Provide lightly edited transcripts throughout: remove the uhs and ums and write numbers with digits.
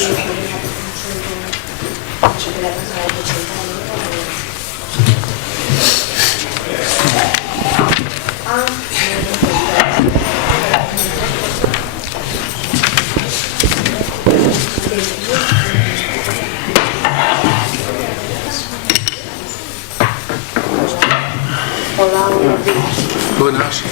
Hola, buenos días. Buenas.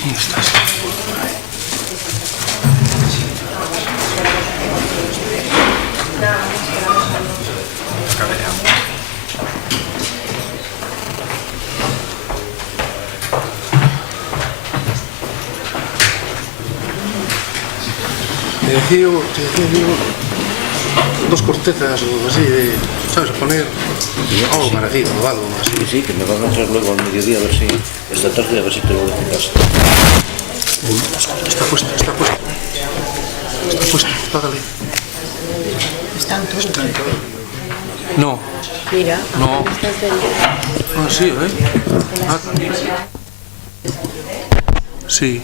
¿Dónde estás? Te decía yo, dos cortezas o así de, ¿sabes? Poner algo parecido o algo así. Sí, sí, que me van a traer luego al mediodía a ver si esta tarde a ver si te lo dejo en casa. Está puesto. Está puesto, págale. Están todos. No, Mira, no. Ah, sí, ¿eh? Ah, sí.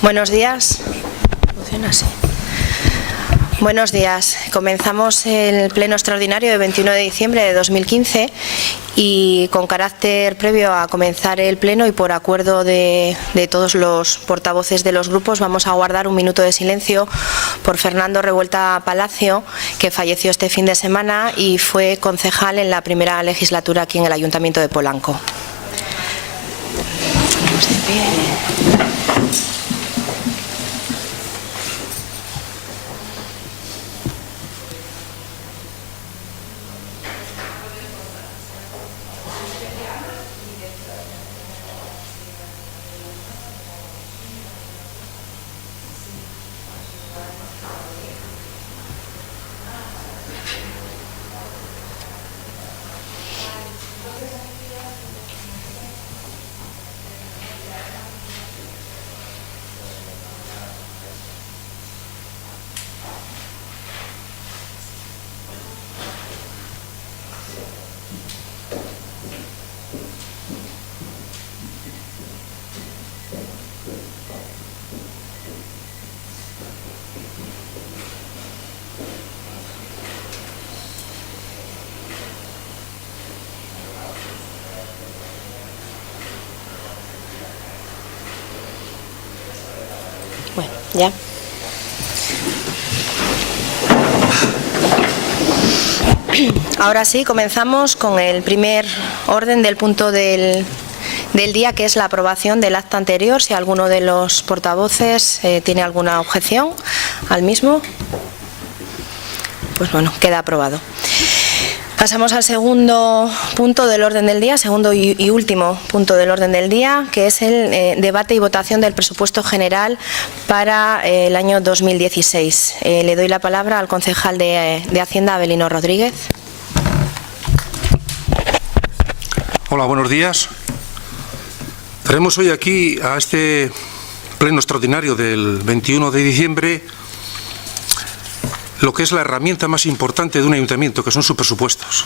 Buenos días. Funciona así. Buenos días. Comenzamos el pleno extraordinario de 21 de diciembre de 2015 y con carácter previo a comenzar el pleno y por acuerdo de todos los portavoces de los grupos vamos a guardar un minuto de silencio por Fernando Revuelta Palacio, que falleció este fin de semana y fue concejal en la primera legislatura aquí en el Ayuntamiento de Polanco. Ponemos de pie. Ya. Ahora sí, comenzamos con el primer orden del punto del día, que es la aprobación del acta anterior. Si alguno de los portavoces tiene alguna objeción al mismo, pues bueno, queda aprobado. Pasamos al segundo punto del orden del día, segundo y último punto del orden del día, que es el debate y votación del presupuesto general para el año 2016. Le doy la palabra al concejal de Hacienda, Avelino Rodríguez. Hola, buenos días. Traemos hoy aquí a este pleno extraordinario del 21 de diciembre lo que es la herramienta más importante de un ayuntamiento, que son sus presupuestos.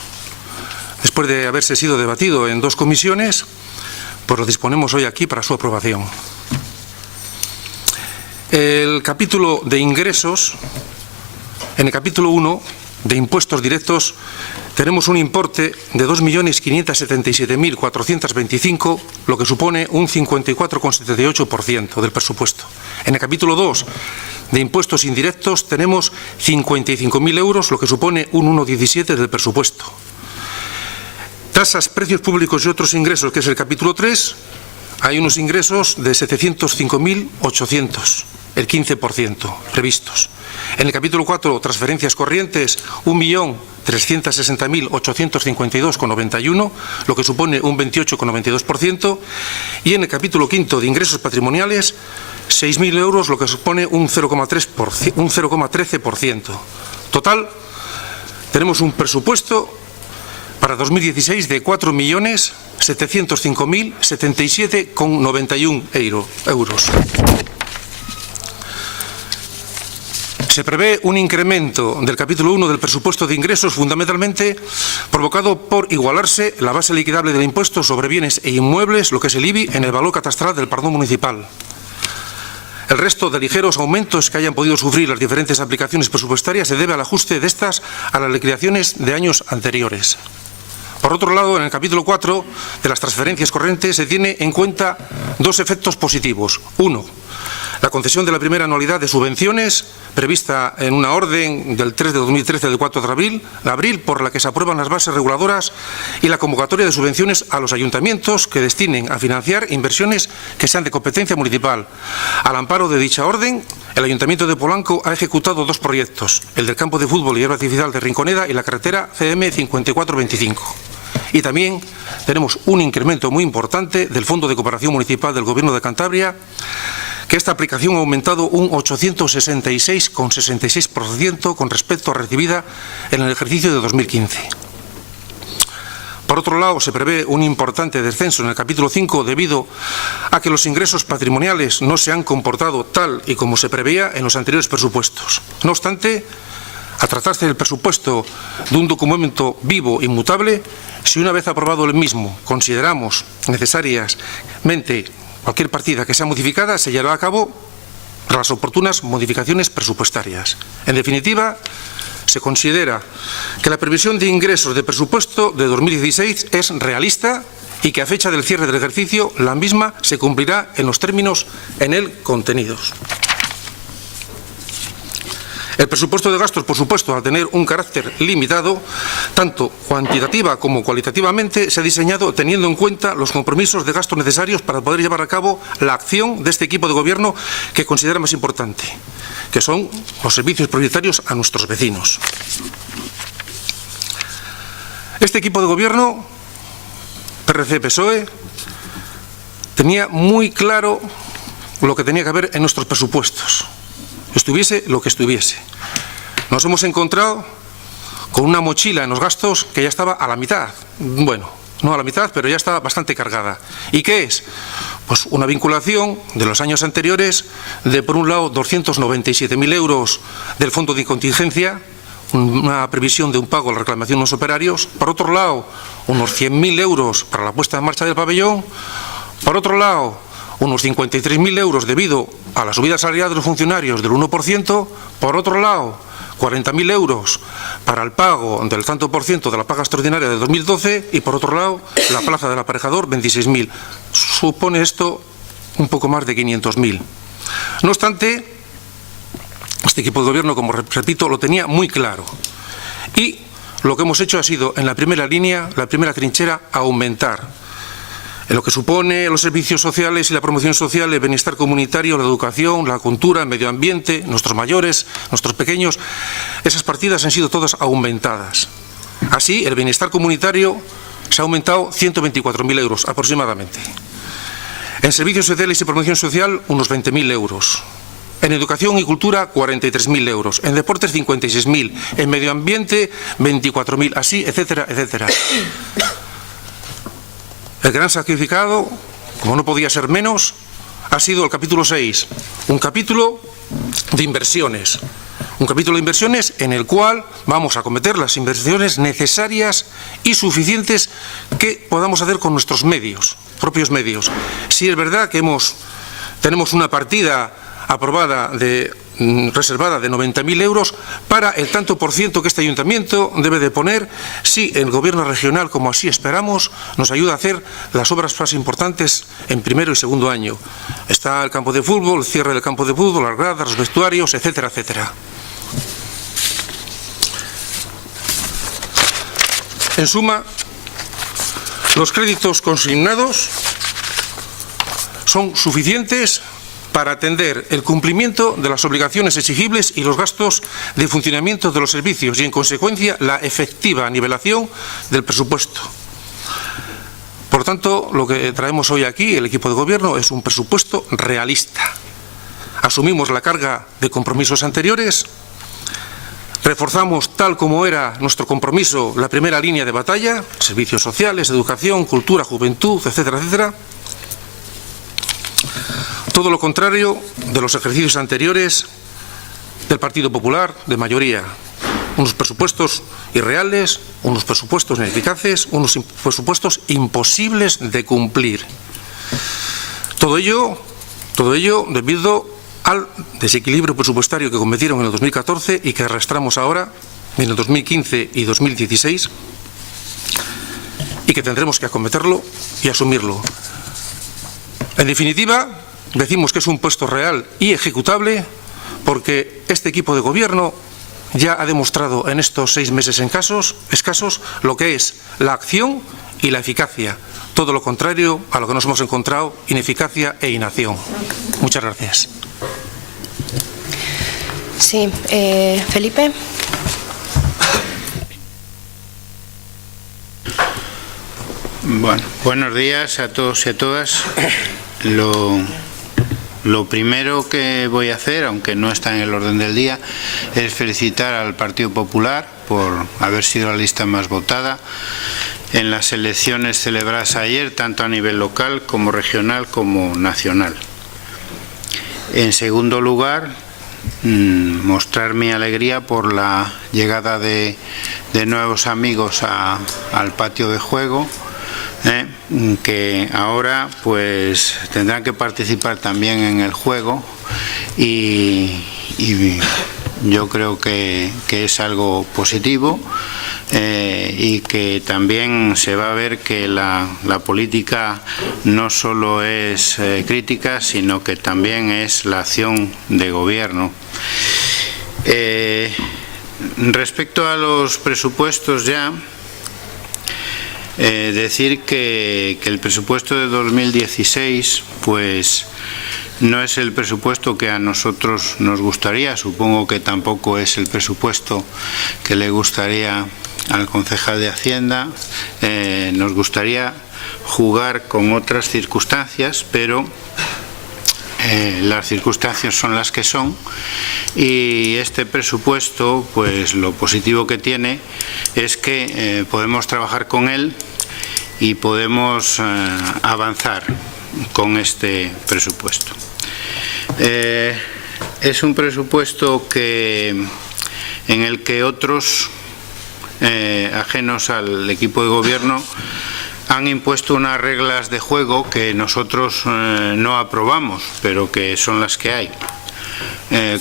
Después de haberse sido debatido en 2 comisiones, pues lo disponemos hoy aquí para su aprobación. El capítulo de ingresos, en el capítulo 1 de impuestos directos, tenemos un importe de 2.577.425, lo que supone un 54,78% del presupuesto. En el capítulo 2 de impuestos indirectos tenemos 55.000 euros, lo que supone un 1,17% del presupuesto. Tasas, precios públicos y otros ingresos, que es el capítulo 3, hay unos ingresos de 705.800, el 15% previstos. En el capítulo 4, transferencias corrientes, 1.360.852,91, lo que supone un 28,92%. Y en el capítulo 5 de ingresos patrimoniales, 6.000 euros, lo que supone un 0,13%. Total, tenemos un presupuesto para 2016 de 4.705.077,91 euros. Se prevé un incremento del capítulo 1 del presupuesto de ingresos fundamentalmente provocado por igualarse la base liquidable del impuesto sobre bienes e inmuebles, lo que es el IBI, en el valor catastral del padrón municipal. El resto de ligeros aumentos que hayan podido sufrir las diferentes aplicaciones presupuestarias se debe al ajuste de estas a las liquidaciones de años anteriores. Por otro lado, en el capítulo 4 de las transferencias corrientes se tiene en cuenta 2 efectos positivos. Uno, la concesión de la primera anualidad de subvenciones, prevista en una orden del 3 de 2013 del 4 de abril, por la que se aprueban las bases reguladoras, y la convocatoria de subvenciones a los ayuntamientos que destinen a financiar inversiones que sean de competencia municipal. Al amparo de dicha orden, el Ayuntamiento de Polanco ha ejecutado 2 proyectos, el del campo de fútbol y hierba artificial de Rinconeda y la carretera CM 5425. Y también tenemos un incremento muy importante del Fondo de Cooperación Municipal del Gobierno de Cantabria, que esta aplicación ha aumentado un 866,66% con respecto a recibida en el ejercicio de 2015. Por otro lado, se prevé un importante descenso en el capítulo 5 debido a que los ingresos patrimoniales no se han comportado tal y como se preveía en los anteriores presupuestos. No obstante, a tratarse del presupuesto de un documento vivo, inmutable, si una vez aprobado el mismo consideramos necesariamente cualquier partida que sea modificada, se llevará a cabo las oportunas modificaciones presupuestarias. En definitiva, se considera que la previsión de ingresos de presupuesto de 2016 es realista y que a fecha del cierre del ejercicio la misma se cumplirá en los términos en él contenidos. El presupuesto de gastos, por supuesto, al tener un carácter limitado, tanto cuantitativa como cualitativamente, se ha diseñado teniendo en cuenta los compromisos de gastos necesarios para poder llevar a cabo la acción de este equipo de gobierno que considera más importante, que son los servicios prioritarios a nuestros vecinos. Este equipo de gobierno, PRC-PSOE, tenía muy claro lo que tenía que haber en nuestros presupuestos. Estuviese lo que estuviese. Nos hemos encontrado con una mochila en los gastos que ya estaba a la mitad. Bueno, no a la mitad, pero ya estaba bastante cargada. ¿Y qué es? Pues una vinculación de los años anteriores de, por un lado, 297.000 euros del fondo de contingencia, una previsión de un pago a la reclamación de los operarios. Por otro lado, unos 100.000 euros para la puesta en marcha del pabellón. Por otro lado, unos 53.000 euros debido a la subida salarial de los funcionarios del 1%, por otro lado, 40.000 euros para el pago del tanto por ciento de la paga extraordinaria de 2012 y, por otro lado, la plaza del aparejador, 26.000. Supone esto un poco más de 500.000. No obstante, Este equipo de gobierno, como repito, lo tenía muy claro. Y lo que hemos hecho ha sido, en la primera línea, la primera trinchera, aumentar en lo que supone los servicios sociales y la promoción social, el bienestar comunitario, la educación, la cultura, el medio ambiente, nuestros mayores, nuestros pequeños. Esas partidas han sido todas aumentadas. Así, el bienestar comunitario se ha aumentado 124.000 euros aproximadamente. En servicios sociales y promoción social, unos 20.000 euros. En educación y cultura, 43.000 euros. En deportes, 56.000. En medio ambiente, 24.000. Así, etcétera, etcétera. El gran sacrificado, como no podía ser menos, ha sido el capítulo 6. Un capítulo de inversiones. Un capítulo de inversiones en el cual vamos a cometer las inversiones necesarias y suficientes que podamos hacer con nuestros medios, propios medios. Sí es verdad que tenemos una partida aprobada reservada de 90.000 euros para el tanto por ciento que este ayuntamiento debe de poner si el gobierno regional, como así esperamos, nos ayuda a hacer las obras más importantes en primero y segundo año. Está el campo de fútbol, el cierre del campo de fútbol, las gradas, los vestuarios, etcétera, etcétera. En suma, los créditos consignados son suficientes para atender el cumplimiento de las obligaciones exigibles y los gastos de funcionamiento de los servicios y, en consecuencia, la efectiva nivelación del presupuesto. Por lo tanto, lo que traemos hoy aquí, el equipo de gobierno, es un presupuesto realista. Asumimos la carga de compromisos anteriores, reforzamos, tal como era nuestro compromiso, la primera línea de batalla, servicios sociales, educación, cultura, juventud, etcétera, etcétera. Todo lo contrario de los ejercicios anteriores del Partido Popular, de mayoría. Unos presupuestos irreales, unos presupuestos ineficaces, unos presupuestos imposibles de cumplir. Todo ello debido al desequilibrio presupuestario que cometieron en el 2014 y que arrastramos ahora en el 2015 y 2016 y que tendremos que acometerlo y asumirlo. En definitiva, decimos que es un puesto real y ejecutable porque este equipo de gobierno ya ha demostrado en estos 6 meses escasos lo que es la acción y la eficacia. Todo lo contrario a lo que nos hemos encontrado, ineficacia e inacción. Muchas gracias. Sí, Felipe. Bueno, buenos días a todos y a todas. Lo primero que voy a hacer, aunque no está en el orden del día, es felicitar al Partido Popular por haber sido la lista más votada en las elecciones celebradas ayer, tanto a nivel local como regional como nacional. En segundo lugar, mostrar mi alegría por la llegada de nuevos amigos al patio de juego, que ahora pues tendrán que participar también en el juego y yo creo que es algo positivo y que también se va a ver que la política no solo es crítica, sino que también es la acción de gobierno. Respecto a los presupuestos ya, decir que el presupuesto de 2016 pues no es el presupuesto que a nosotros nos gustaría, supongo que tampoco es el presupuesto que le gustaría al concejal de Hacienda. Nos gustaría jugar con otras circunstancias, pero las circunstancias son las que son y este presupuesto, pues lo positivo que tiene es que podemos trabajar con él y podemos avanzar con este presupuesto. Es un presupuesto en el que otros ajenos al equipo de gobierno han impuesto unas reglas de juego que nosotros no aprobamos, pero que son las que hay.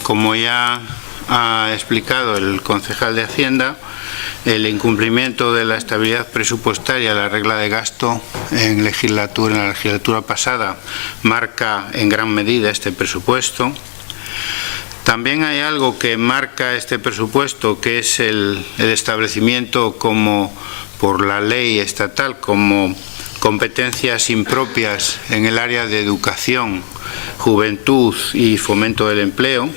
Como ya ha explicado el concejal de Hacienda, el incumplimiento de la estabilidad presupuestaria, la regla de gasto en la legislatura pasada, marca en gran medida este presupuesto. También hay algo que marca este presupuesto, que es el establecimiento como por la ley estatal como competencias impropias en el área de educación, juventud y fomento del empleo.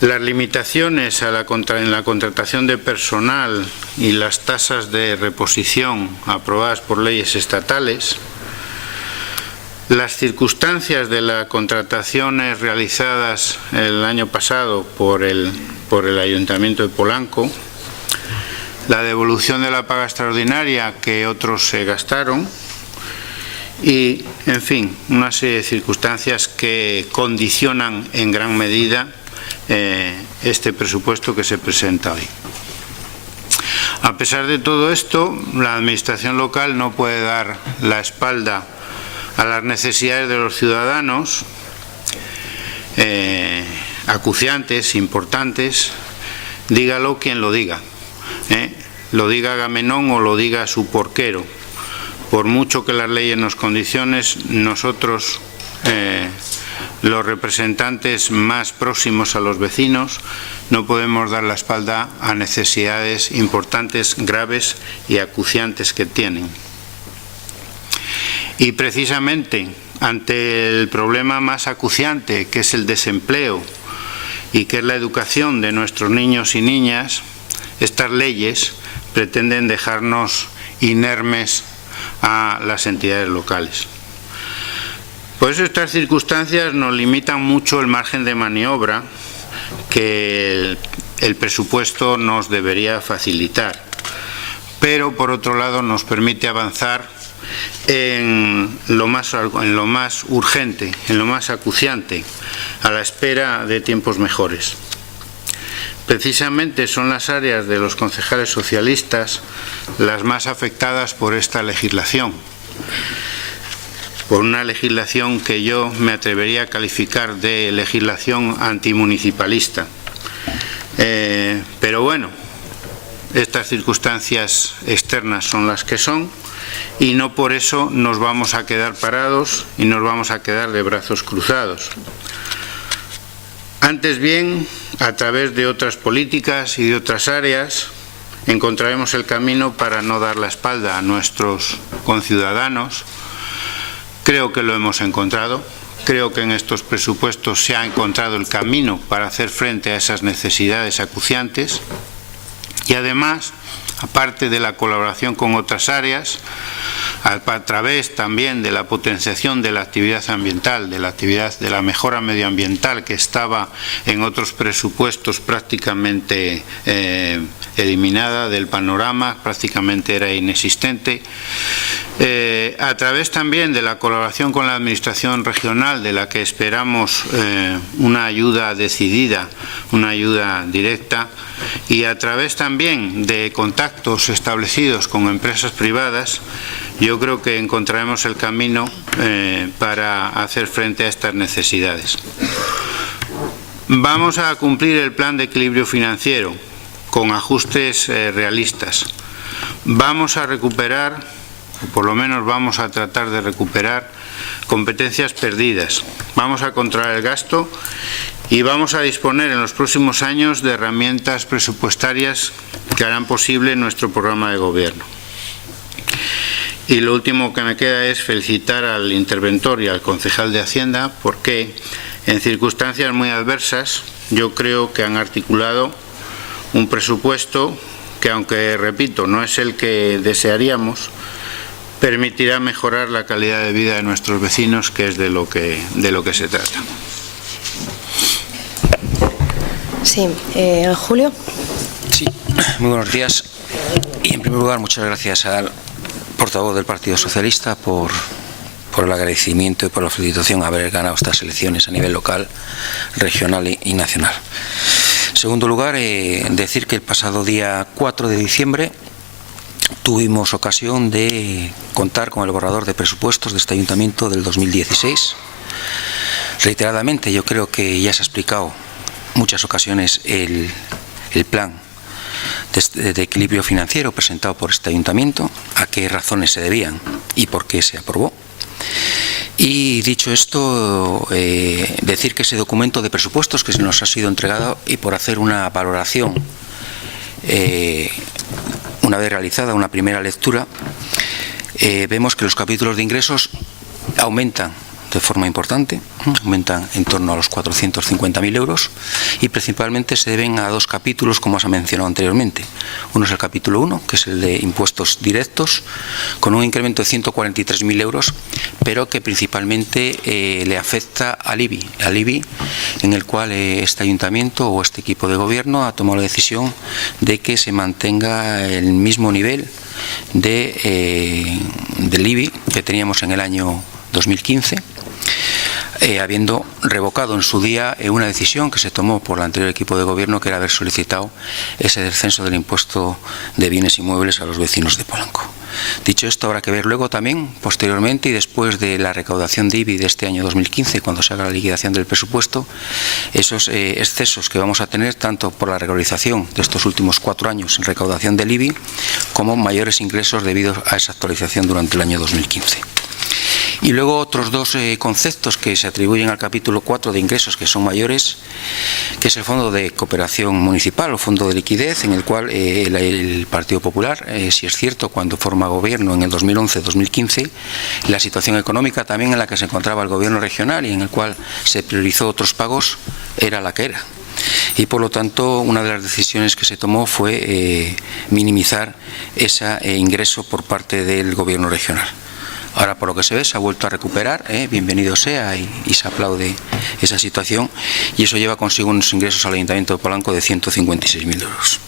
Las limitaciones en la contratación de personal y las tasas de reposición aprobadas por leyes estatales. Las circunstancias de las contrataciones realizadas el año pasado por el Ayuntamiento de Polanco, la devolución de la paga extraordinaria que otros se gastaron y, en fin, una serie de circunstancias que condicionan en gran medida este presupuesto que se presenta hoy. A pesar de todo esto, la Administración local no puede dar la espalda a las necesidades de los ciudadanos, acuciantes, importantes, dígalo quien lo diga, lo diga Agamenón o lo diga su porquero. Por mucho que las leyes nos condicionen, nosotros, los representantes más próximos a los vecinos, no podemos dar la espalda a necesidades importantes, graves y acuciantes que tienen. Y precisamente ante el problema más acuciante, que es el desempleo y que es la educación de nuestros niños y niñas, estas leyes pretenden dejarnos inermes a las entidades locales. Por eso estas circunstancias nos limitan mucho el margen de maniobra que el presupuesto nos debería facilitar, pero por otro lado nos permite avanzar en lo más urgente, en lo más acuciante, a la espera de tiempos mejores. Precisamente son las áreas de los concejales socialistas las más afectadas por esta legislación, por una legislación que yo me atrevería a calificar de legislación antimunicipalista. Pero bueno, estas circunstancias externas son las que son y no por eso nos vamos a quedar parados y nos vamos a quedar de brazos cruzados. Antes bien, a través de otras políticas y de otras áreas, encontraremos el camino para no dar la espalda a nuestros conciudadanos. Creo que lo hemos encontrado. Creo que en estos presupuestos se ha encontrado el camino para hacer frente a esas necesidades acuciantes. Y además, aparte de la colaboración con otras áreas, a través también de la potenciación de la actividad ambiental, de la actividad de la mejora medioambiental que estaba en otros presupuestos prácticamente eliminada del panorama, prácticamente era inexistente. A través también de la colaboración con la Administración regional, de la que esperamos una ayuda decidida, una ayuda directa, y a través también de contactos establecidos con empresas privadas, yo creo que encontraremos el camino para hacer frente a estas necesidades. Vamos a cumplir el plan de equilibrio financiero con ajustes realistas. Vamos a recuperar, o por lo menos vamos a tratar de recuperar, competencias perdidas. Vamos a controlar el gasto y vamos a disponer en los próximos años de herramientas presupuestarias que harán posible nuestro programa de gobierno. Y lo último que me queda es felicitar al interventor y al concejal de Hacienda, porque en circunstancias muy adversas yo creo que han articulado un presupuesto que, aunque repito, no es el que desearíamos, permitirá mejorar la calidad de vida de nuestros vecinos, que es de lo que se trata. Sí, Julio. Sí, muy buenos días. Y en primer lugar, muchas gracias al portavoz del Partido Socialista por el agradecimiento y por la felicitación a haber ganado estas elecciones a nivel local, regional y nacional. En segundo lugar, decir que el pasado día 4 de diciembre tuvimos ocasión de contar con el borrador de presupuestos de este Ayuntamiento del 2016. Reiteradamente, yo creo que ya se ha explicado muchas ocasiones el plan de equilibrio financiero presentado por este Ayuntamiento, a qué razones se debían y por qué se aprobó. Y dicho esto, decir que ese documento de presupuestos que se nos ha sido entregado, y por hacer una valoración, una vez realizada una primera lectura, vemos que los capítulos de ingresos aumentan de forma importante, aumentan en torno a los 450.000 euros, y principalmente se deben a dos capítulos, como se ha mencionado anteriormente. Uno es el capítulo 1, que es el de impuestos directos, con un incremento de 143.000 euros, pero que principalmente le afecta al IBI, en el cual este ayuntamiento o este equipo de gobierno ha tomado la decisión de que se mantenga el mismo nivel del IBI que teníamos en el año 2015, habiendo revocado en su día una decisión que se tomó por el anterior equipo de gobierno, que era haber solicitado ese descenso del impuesto de bienes inmuebles a los vecinos de Polanco. Dicho esto, habrá que ver luego también, posteriormente y después de la recaudación de IBI de este año 2015, cuando se haga la liquidación del presupuesto, esos excesos que vamos a tener, tanto por la regularización de estos últimos 4 años en recaudación del IBI, como mayores ingresos debido a esa actualización durante el año 2015. Y luego otros dos conceptos que se atribuyen al capítulo 4 de ingresos, que son mayores, que es el Fondo de Cooperación Municipal o Fondo de Liquidez, en el cual el Partido Popular, si es cierto, cuando forma gobierno en el 2011-2015, la situación económica también en la que se encontraba el gobierno regional y en el cual se priorizó otros pagos, era la que era. Y por lo tanto, una de las decisiones que se tomó fue minimizar ese ingreso por parte del gobierno regional. Ahora, por lo que se ve, se ha vuelto a recuperar, bienvenido sea, y se aplaude esa situación, y eso lleva consigo unos ingresos al Ayuntamiento de Polanco de 156.000 euros.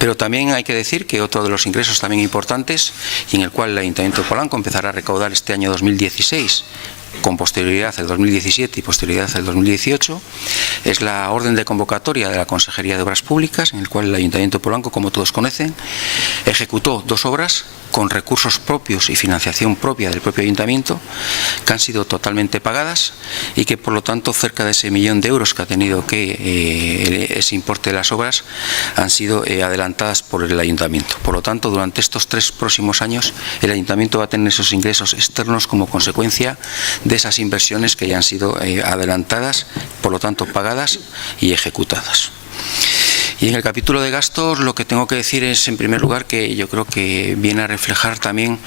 Pero también hay que decir que otro de los ingresos también importantes, y en el cual el Ayuntamiento de Polanco empezará a recaudar este año 2016, con posterioridad al 2017 y posterioridad al 2018, es la orden de convocatoria de la Consejería de Obras Públicas, en el cual el Ayuntamiento de Polanco, como todos conocen, ejecutó 2 obras con recursos propios y financiación propia del propio Ayuntamiento, que han sido totalmente pagadas y que, por lo tanto, cerca de ese 1 millón de euros que ha tenido que ese importe de las obras han sido adelantadas por el Ayuntamiento. Por lo tanto, durante estos 3 próximos años, el Ayuntamiento va a tener esos ingresos externos como consecuencia de esas inversiones que ya han sido adelantadas, por lo tanto pagadas y ejecutadas. Y en el capítulo de gastos, lo que tengo que decir es, en primer lugar, que yo creo que viene a reflejar también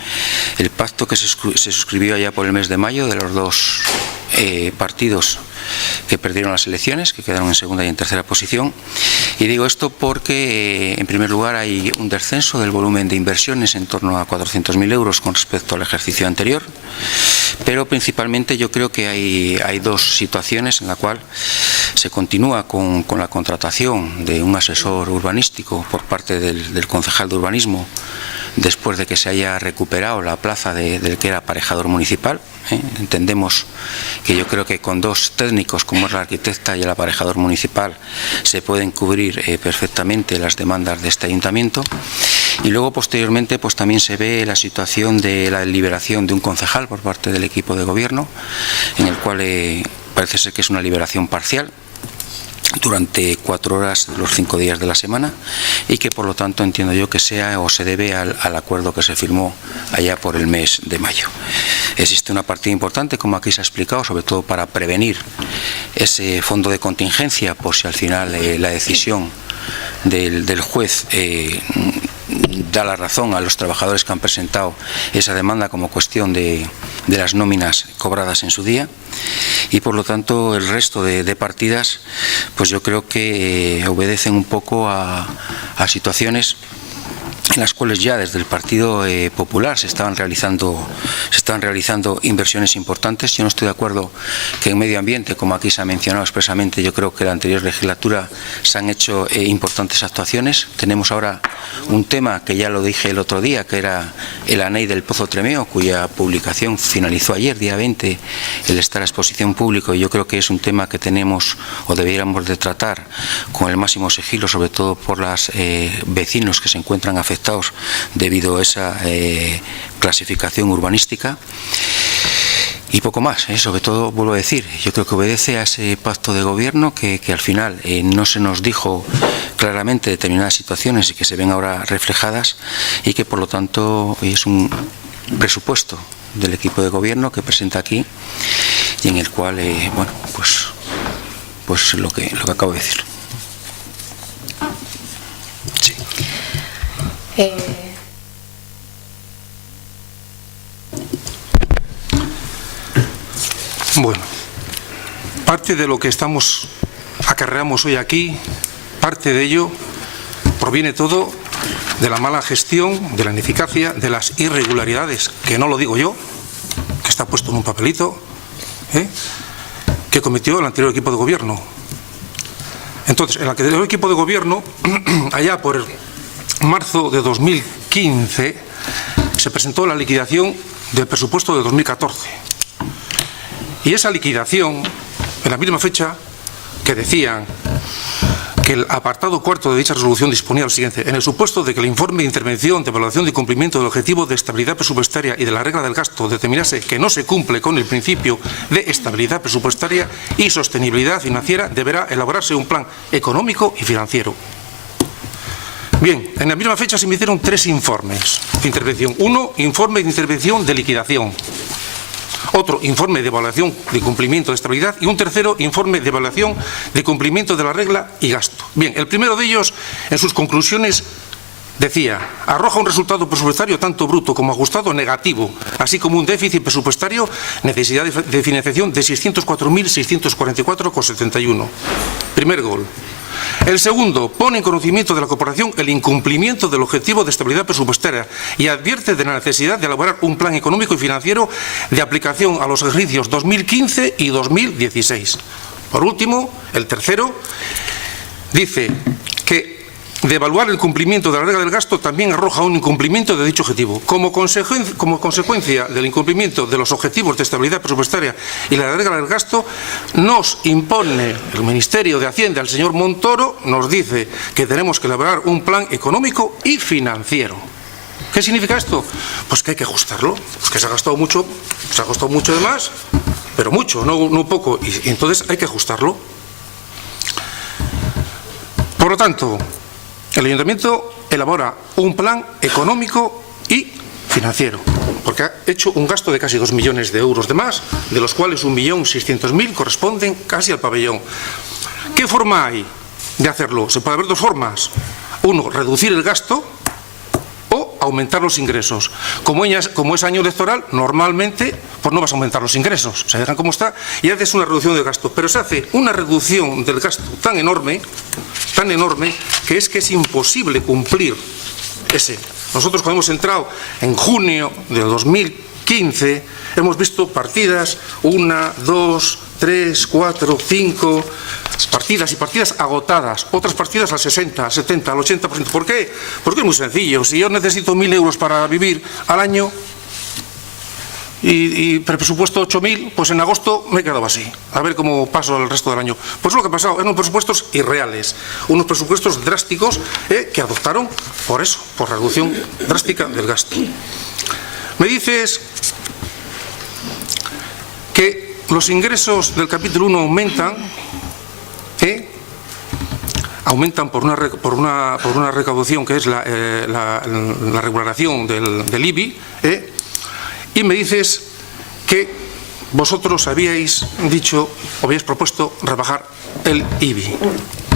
el pacto que se suscribió allá por el mes de mayo de los dos partidos que perdieron las elecciones, que quedaron en segunda y en tercera posición. Y digo esto porque, en primer lugar, hay un descenso del volumen de inversiones en torno a 400.000 euros con respecto al ejercicio anterior, pero principalmente yo creo que hay dos situaciones en la cual se continúa con la contratación de un asesor urbanístico por parte del concejal de urbanismo, después de que se haya recuperado la plaza del que era aparejador municipal. Entendemos que yo creo que con 2 técnicos, como es la arquitecta y el aparejador municipal, se pueden cubrir perfectamente las demandas de este ayuntamiento. Y luego, posteriormente, pues también se ve la situación de la liberación de un concejal por parte del equipo de gobierno, en el cual parece ser que es una liberación parcial durante 4 horas de los 5 días de la semana, y que por lo tanto entiendo yo que sea o se debe al acuerdo que se firmó allá por el mes de mayo. Existe una partida importante, como aquí se ha explicado, sobre todo para prevenir ese fondo de contingencia por si al final la decisión del juez da la razón a los trabajadores que han presentado esa demanda como cuestión de las nóminas cobradas en su día. Y por lo tanto el resto de partidas, pues yo creo que obedecen un poco a situaciones en las cuales ya desde el Partido Popular se estaban realizando inversiones importantes. Yo no estoy de acuerdo que en medio ambiente, como aquí se ha mencionado expresamente, yo creo que en la anterior legislatura se han hecho importantes actuaciones. Tenemos ahora un tema que ya lo dije el otro día, que era el ANEI del Pozo Tremeo, cuya publicación finalizó ayer, día 20, el estar a exposición público, y yo creo que es un tema que tenemos o debiéramos de tratar con el máximo sigilo, sobre todo por los vecinos que se encuentran afectados debido a esa clasificación urbanística. Y poco más, sobre todo, vuelvo a decir, yo creo que obedece a ese pacto de gobierno que al final no se nos dijo claramente determinadas situaciones y que se ven ahora reflejadas, y que por lo tanto es un presupuesto del equipo de gobierno que presenta aquí y en el cual, bueno, pues lo que acabo de decir. Sí. Bueno, parte de lo que acarreamos hoy aquí, parte de ello proviene todo de la mala gestión, de la ineficacia, de las irregularidades, que no lo digo yo, que está puesto en un papelito, que cometió el anterior equipo de gobierno. Entonces, en el anterior equipo de gobierno, allá por marzo de 2015, se presentó la liquidación del presupuesto de 2014. Y esa liquidación, en la misma fecha que decían que el apartado cuarto de dicha resolución disponía lo siguiente: en el supuesto de que el informe de intervención, de evaluación y cumplimiento del objetivo de estabilidad presupuestaria y de la regla del gasto determinase que no se cumple con el principio de estabilidad presupuestaria y sostenibilidad financiera, deberá elaborarse un plan económico y financiero. Bien, en la misma fecha se emitieron 3 informes de intervención. Uno, informe de intervención de liquidación. Otro, informe de evaluación de cumplimiento de estabilidad, y un tercero, informe de evaluación de cumplimiento de la regla y gasto. Bien, el primero de ellos, en sus conclusiones, decía: arroja un resultado presupuestario tanto bruto como ajustado negativo, así como un déficit presupuestario, necesidad de financiación de 604.644,71. Primer gol. El segundo, pone en conocimiento de la corporación el incumplimiento del objetivo de estabilidad presupuestaria y advierte de la necesidad de elaborar un plan económico y financiero de aplicación a los ejercicios 2015 y 2016. Por último, el tercero, dice que de evaluar el cumplimiento de la regla del gasto también arroja un incumplimiento de dicho objetivo. Como consecuencia del incumplimiento de los objetivos de estabilidad presupuestaria y la regla del gasto, nos impone el Ministerio de Hacienda, el señor Montoro, nos dice que tenemos que elaborar un plan económico y financiero. ¿Qué significa esto? Pues que hay que ajustarlo, pues que se ha gastado mucho de más, pero mucho, no poco, y entonces hay que ajustarlo. Por lo tanto, el Ayuntamiento elabora un plan económico y financiero, porque ha hecho un gasto de casi 2 millones de euros de más, de los cuales 1.600.000 corresponden casi al pabellón. ¿Qué forma hay de hacerlo? Se puede haber 2 formas. Uno, reducir el gasto, o aumentar los ingresos. Como es año electoral, normalmente pues no vas a aumentar los ingresos, se dejan como está y haces una reducción del gasto. Pero se hace una reducción del gasto tan enorme, que es imposible cumplir ese. Nosotros, cuando hemos entrado en junio de 2015, hemos visto partidas 1, 2, 3, 4, 5... partidas y partidas agotadas, otras partidas al 60, al 70, al 80%. ¿Por qué? Porque es muy sencillo. Si yo necesito 1.000 euros para vivir al año y presupuesto 8.000, pues en agosto me he quedado así. A ver cómo paso el resto del año. Pues lo que ha pasado, eran unos presupuestos irreales, unos presupuestos drásticos que adoptaron por eso, por reducción drástica del gasto. Me dices que los ingresos del capítulo 1 aumentan por una recaudación que es la regulación del IBI, y me dices que vosotros habíais propuesto rebajar el IBI.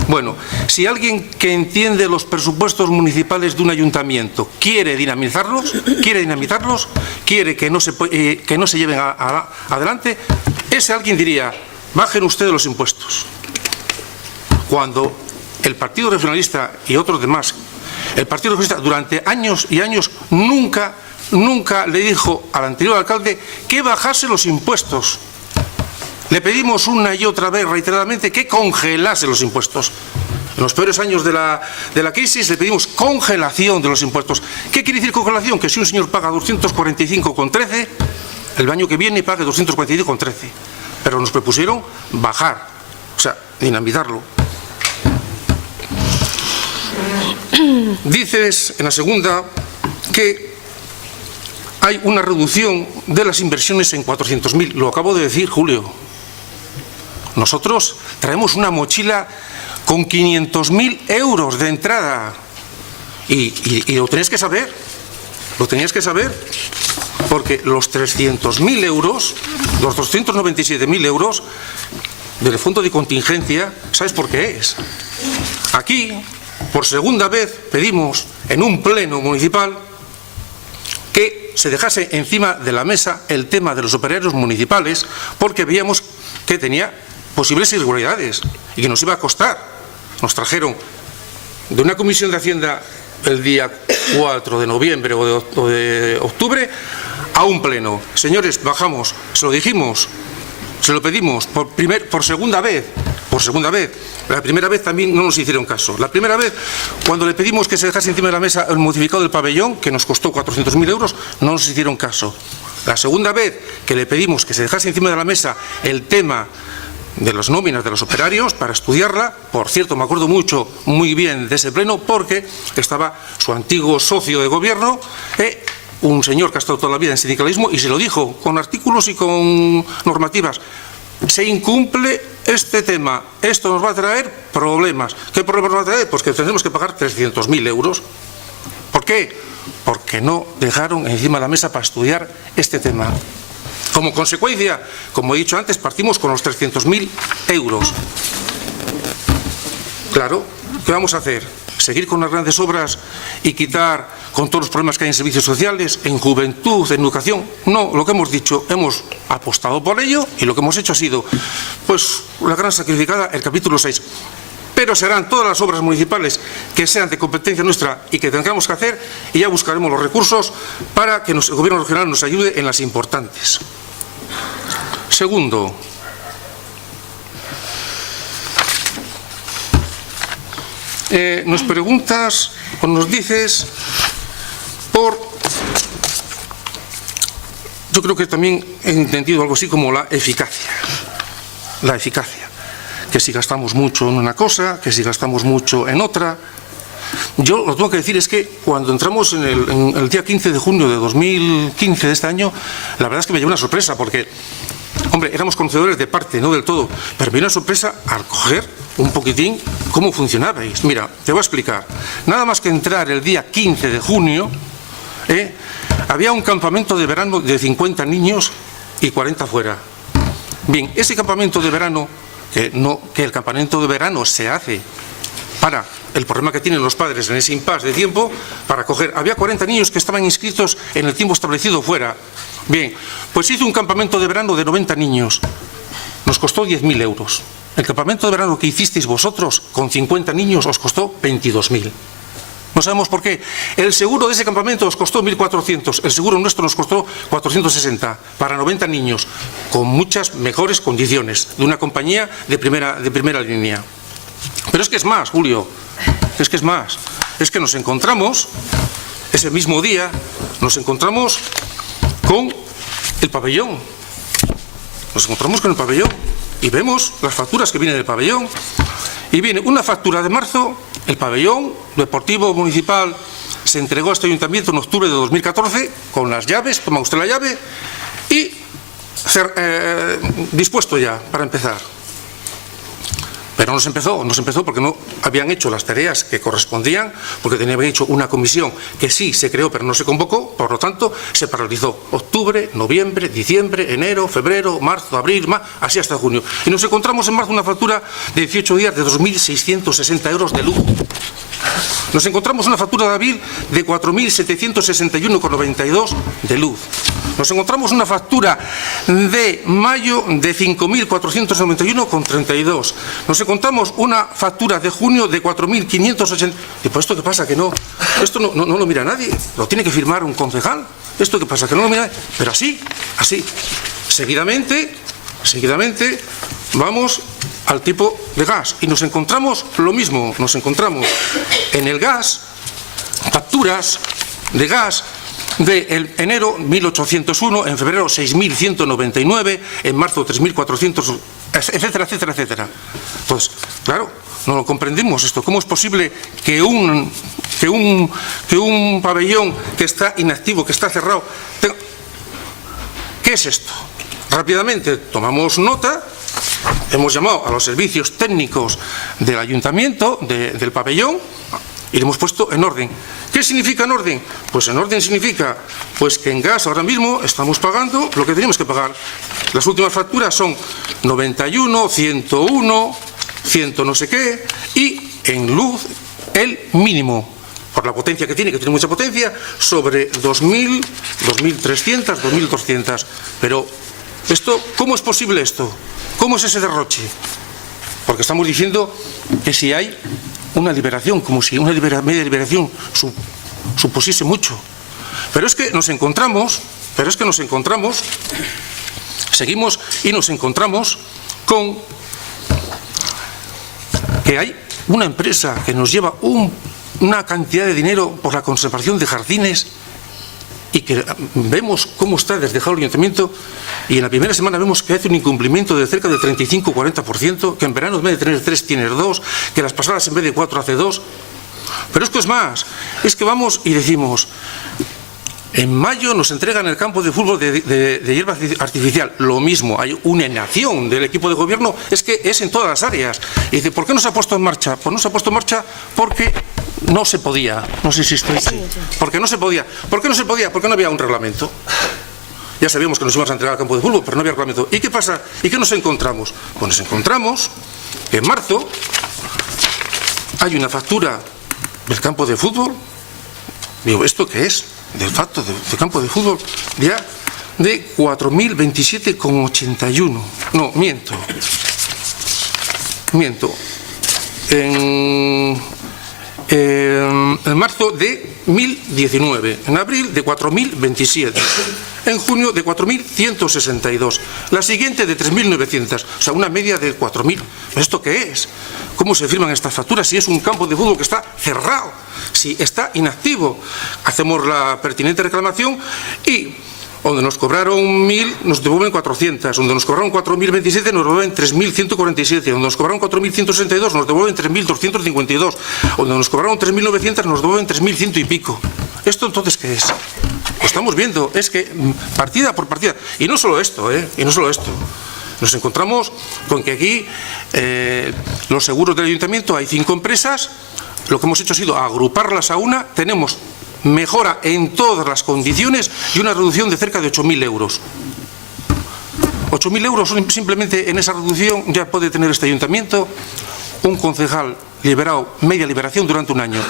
Bueno, si alguien que entiende los presupuestos municipales de un ayuntamiento quiere dinamizarlos, quiere que no se lleven adelante, ese alguien diría: bajen ustedes los impuestos. Cuando el Partido Regionalista y otros demás, el Partido Regionalista durante años y años nunca le dijo al anterior alcalde que bajase los impuestos. Le pedimos una y otra vez reiteradamente que congelase los impuestos. En los peores años de la crisis le pedimos congelación de los impuestos. ¿Qué quiere decir congelación? Que si un señor paga 245,13, el año que viene pague 245,13. Pero nos propusieron bajar, o sea, dinamizarlo. Dices en la segunda que hay una reducción de las inversiones en 400.000. Lo acabo de decir, Julio. Nosotros traemos una mochila con 500.000 euros de entrada. Y lo tenías que saber. Lo tenías que saber. porque los 300.000 euros, los 297.000 euros del fondo de contingencia, ¿sabes por qué es? Aquí, por segunda vez, pedimos en un pleno municipal que se dejase encima de la mesa el tema de los operarios municipales, porque veíamos que tenía posibles irregularidades y que nos iba a costar. Nos trajeron de una comisión de Hacienda el día 4 de noviembre o de octubre a un pleno. Señores, bajamos, se lo dijimos, se lo pedimos por segunda vez. La primera vez también no nos hicieron caso. La primera vez, cuando le pedimos que se dejase encima de la mesa el modificado del pabellón, que nos costó 400.000 euros, no nos hicieron caso. La segunda vez que le pedimos que se dejase encima de la mesa el tema de las nóminas de los operarios para estudiarla, por cierto, me acuerdo muy bien de ese pleno, porque estaba su antiguo socio de gobierno, un señor que ha estado toda la vida en sindicalismo, y se lo dijo con artículos y con normativas: se incumple este tema, esto nos va a traer problemas. ¿Qué problemas nos va a traer? Pues que tendremos que pagar 300.000 euros. ¿Por qué? Porque no dejaron encima de la mesa para estudiar este tema. Como consecuencia, como he dicho antes, partimos con los 300.000 euros. Claro, ¿qué vamos a hacer? ¿Seguir con las grandes obras y quitar con todos los problemas que hay en servicios sociales, en juventud, en educación? No, lo que hemos dicho, hemos apostado por ello y lo que hemos hecho ha sido, pues, la gran sacrificada, el capítulo 6. Pero serán todas las obras municipales que sean de competencia nuestra y que tengamos que hacer, y ya buscaremos los recursos para que el Gobierno regional nos ayude en las importantes. Segundo, nos preguntas o nos dices por... Yo creo que también he entendido algo así como la eficacia. La eficacia. Que si gastamos mucho en una cosa, que si gastamos mucho en otra. Yo lo que tengo que decir es que cuando entramos en el día 15 de junio de 2015 de este año, la verdad es que me llevó una sorpresa, porque, hombre, éramos conocedores de parte, no del todo, pero me dio una sorpresa al coger un poquitín cómo funcionabais. Mira, te voy a explicar. Nada más que entrar el día 15 de junio, había un campamento de verano de 50 niños y 40 fuera. Bien, ese campamento de verano, que el campamento de verano se hace para el problema que tienen los padres en ese impasse de tiempo, para coger, había 40 niños que estaban inscritos en el tiempo establecido fuera. Bien, pues hizo un campamento de verano de 90 niños, nos costó 10.000 euros. El campamento de verano que hicisteis vosotros con 50 niños os costó 22.000. No sabemos por qué. El seguro de ese campamento os costó 1.400, el seguro nuestro nos costó 460 para 90 niños, con muchas mejores condiciones, de una compañía de primera línea. Pero es que es más, Julio, es que es más. Es que nos encontramos, ese mismo día, nos encontramos con el pabellón. Nos encontramos con el pabellón y vemos las facturas que vienen del pabellón. Y viene una factura de marzo. El pabellón deportivo municipal se entregó a este ayuntamiento en octubre de 2014 con las llaves, toma usted la llave, y dispuesto ya para empezar. Pero no se empezó porque no habían hecho las tareas que correspondían, porque tenían hecho una comisión que sí se creó pero no se convocó, por lo tanto se paralizó octubre, noviembre, diciembre, enero, febrero, marzo, abril, así hasta junio. Y nos encontramos en marzo una factura de 18 días de 2.660 euros de luz. Nos encontramos una factura de abril de 4.761,92 de luz. Nos encontramos una factura de mayo de 5.491,32. Nos encontramos una factura de junio de 4.580. ¿Y por esto qué pasa? Que no, esto no lo mira nadie. Lo tiene que firmar un concejal. ¿Esto qué pasa? Que no lo mira nadie. Pero así. Seguidamente, vamos al tipo de gas y nos encontramos lo mismo. Nos encontramos en el gas facturas de gas de enero 1.801, en febrero 6.199, en marzo 3.400, etcétera, etcétera, etcétera. Entonces, claro, no lo comprendimos esto. ¿Cómo es posible que un pabellón que está inactivo, que está cerrado, ¿qué es esto? Rápidamente tomamos nota, hemos llamado a los servicios técnicos del ayuntamiento, del pabellón, y le hemos puesto en orden. ¿Qué significa en orden? Pues en orden significa pues que en gas ahora mismo estamos pagando lo que teníamos que pagar. Las últimas facturas son 91, 101, 100 no sé qué, y en luz el mínimo, por la potencia que tiene mucha potencia, sobre 2.000, 2.300, 2.200. Pero esto, ¿cómo es posible esto? ¿Cómo es ese derroche? Porque estamos diciendo que si hay una liberación, como si una media liberación supusiese mucho. Pero es que nos encontramos, seguimos y nos encontramos con que hay una empresa que nos lleva una cantidad de dinero por la conservación de jardines y que vemos cómo está desdejado el ayuntamiento, y en la primera semana vemos que hace un incumplimiento de cerca del 35-40%, que en verano en vez de tener 3 tienes 2, que las pasadas en vez de 4 hace 2. Pero esto es más, es que vamos y decimos, en mayo nos entregan el campo de fútbol de hierba artificial, lo mismo, hay una inacción del equipo de gobierno, es que es en todas las áreas. Y dice, ¿por qué no se ha puesto en marcha? Pues no se ha puesto en marcha porque no se podía, no sé si estoy aquí, porque no se podía. ¿Por qué no se podía? Porque no había un reglamento. Ya sabíamos que nos íbamos a entregar al campo de fútbol, pero no había reglamento. ¿Y qué pasa? ¿Y qué nos encontramos? Pues nos encontramos que en marzo hay una factura del campo de fútbol. Digo, ¿esto qué es? Del facto del campo de fútbol ya de 4.027,81. No, miento. En marzo de 1.019, en abril de 4.027, en junio de 4.162, la siguiente de 3.900, o sea, una media de 4.000. ¿Esto qué es? ¿Cómo se firman estas facturas si es un campo de fútbol que está cerrado, si está inactivo? Hacemos la pertinente reclamación y donde nos cobraron 1.000 nos devuelven 400, donde nos cobraron 4.027 nos devuelven 3.147, donde nos cobraron 4.162 nos devuelven 3.252, donde nos cobraron 3.900 nos devuelven 3.100 y pico. ¿Esto entonces qué es? Lo estamos viendo, es que partida por partida, y no solo esto, nos encontramos con que aquí los seguros del ayuntamiento, hay 5 empresas, lo que hemos hecho ha sido agruparlas a una, tenemos mejora en todas las condiciones y una reducción de cerca de 8.000 euros. 8.000 euros simplemente en esa reducción ya puede tener este ayuntamiento un concejal liberado, media liberación durante un año.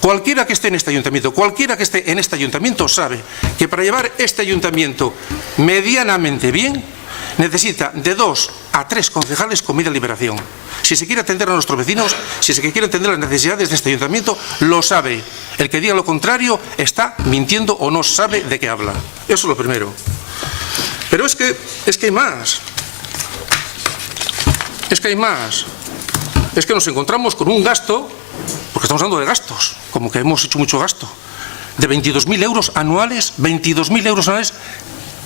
Cualquiera que esté en este ayuntamiento, sabe que para llevar este ayuntamiento medianamente bien necesita de 2 a 3 concejales con media liberación. Si se quiere atender a nuestros vecinos, si se quiere atender las necesidades de este ayuntamiento, lo sabe. El que diga lo contrario está mintiendo o no sabe de qué habla. Eso es lo primero. Pero es que hay más. Es que nos encontramos con un gasto, porque estamos hablando de gastos, como que hemos hecho mucho gasto, de 22.000 euros anuales,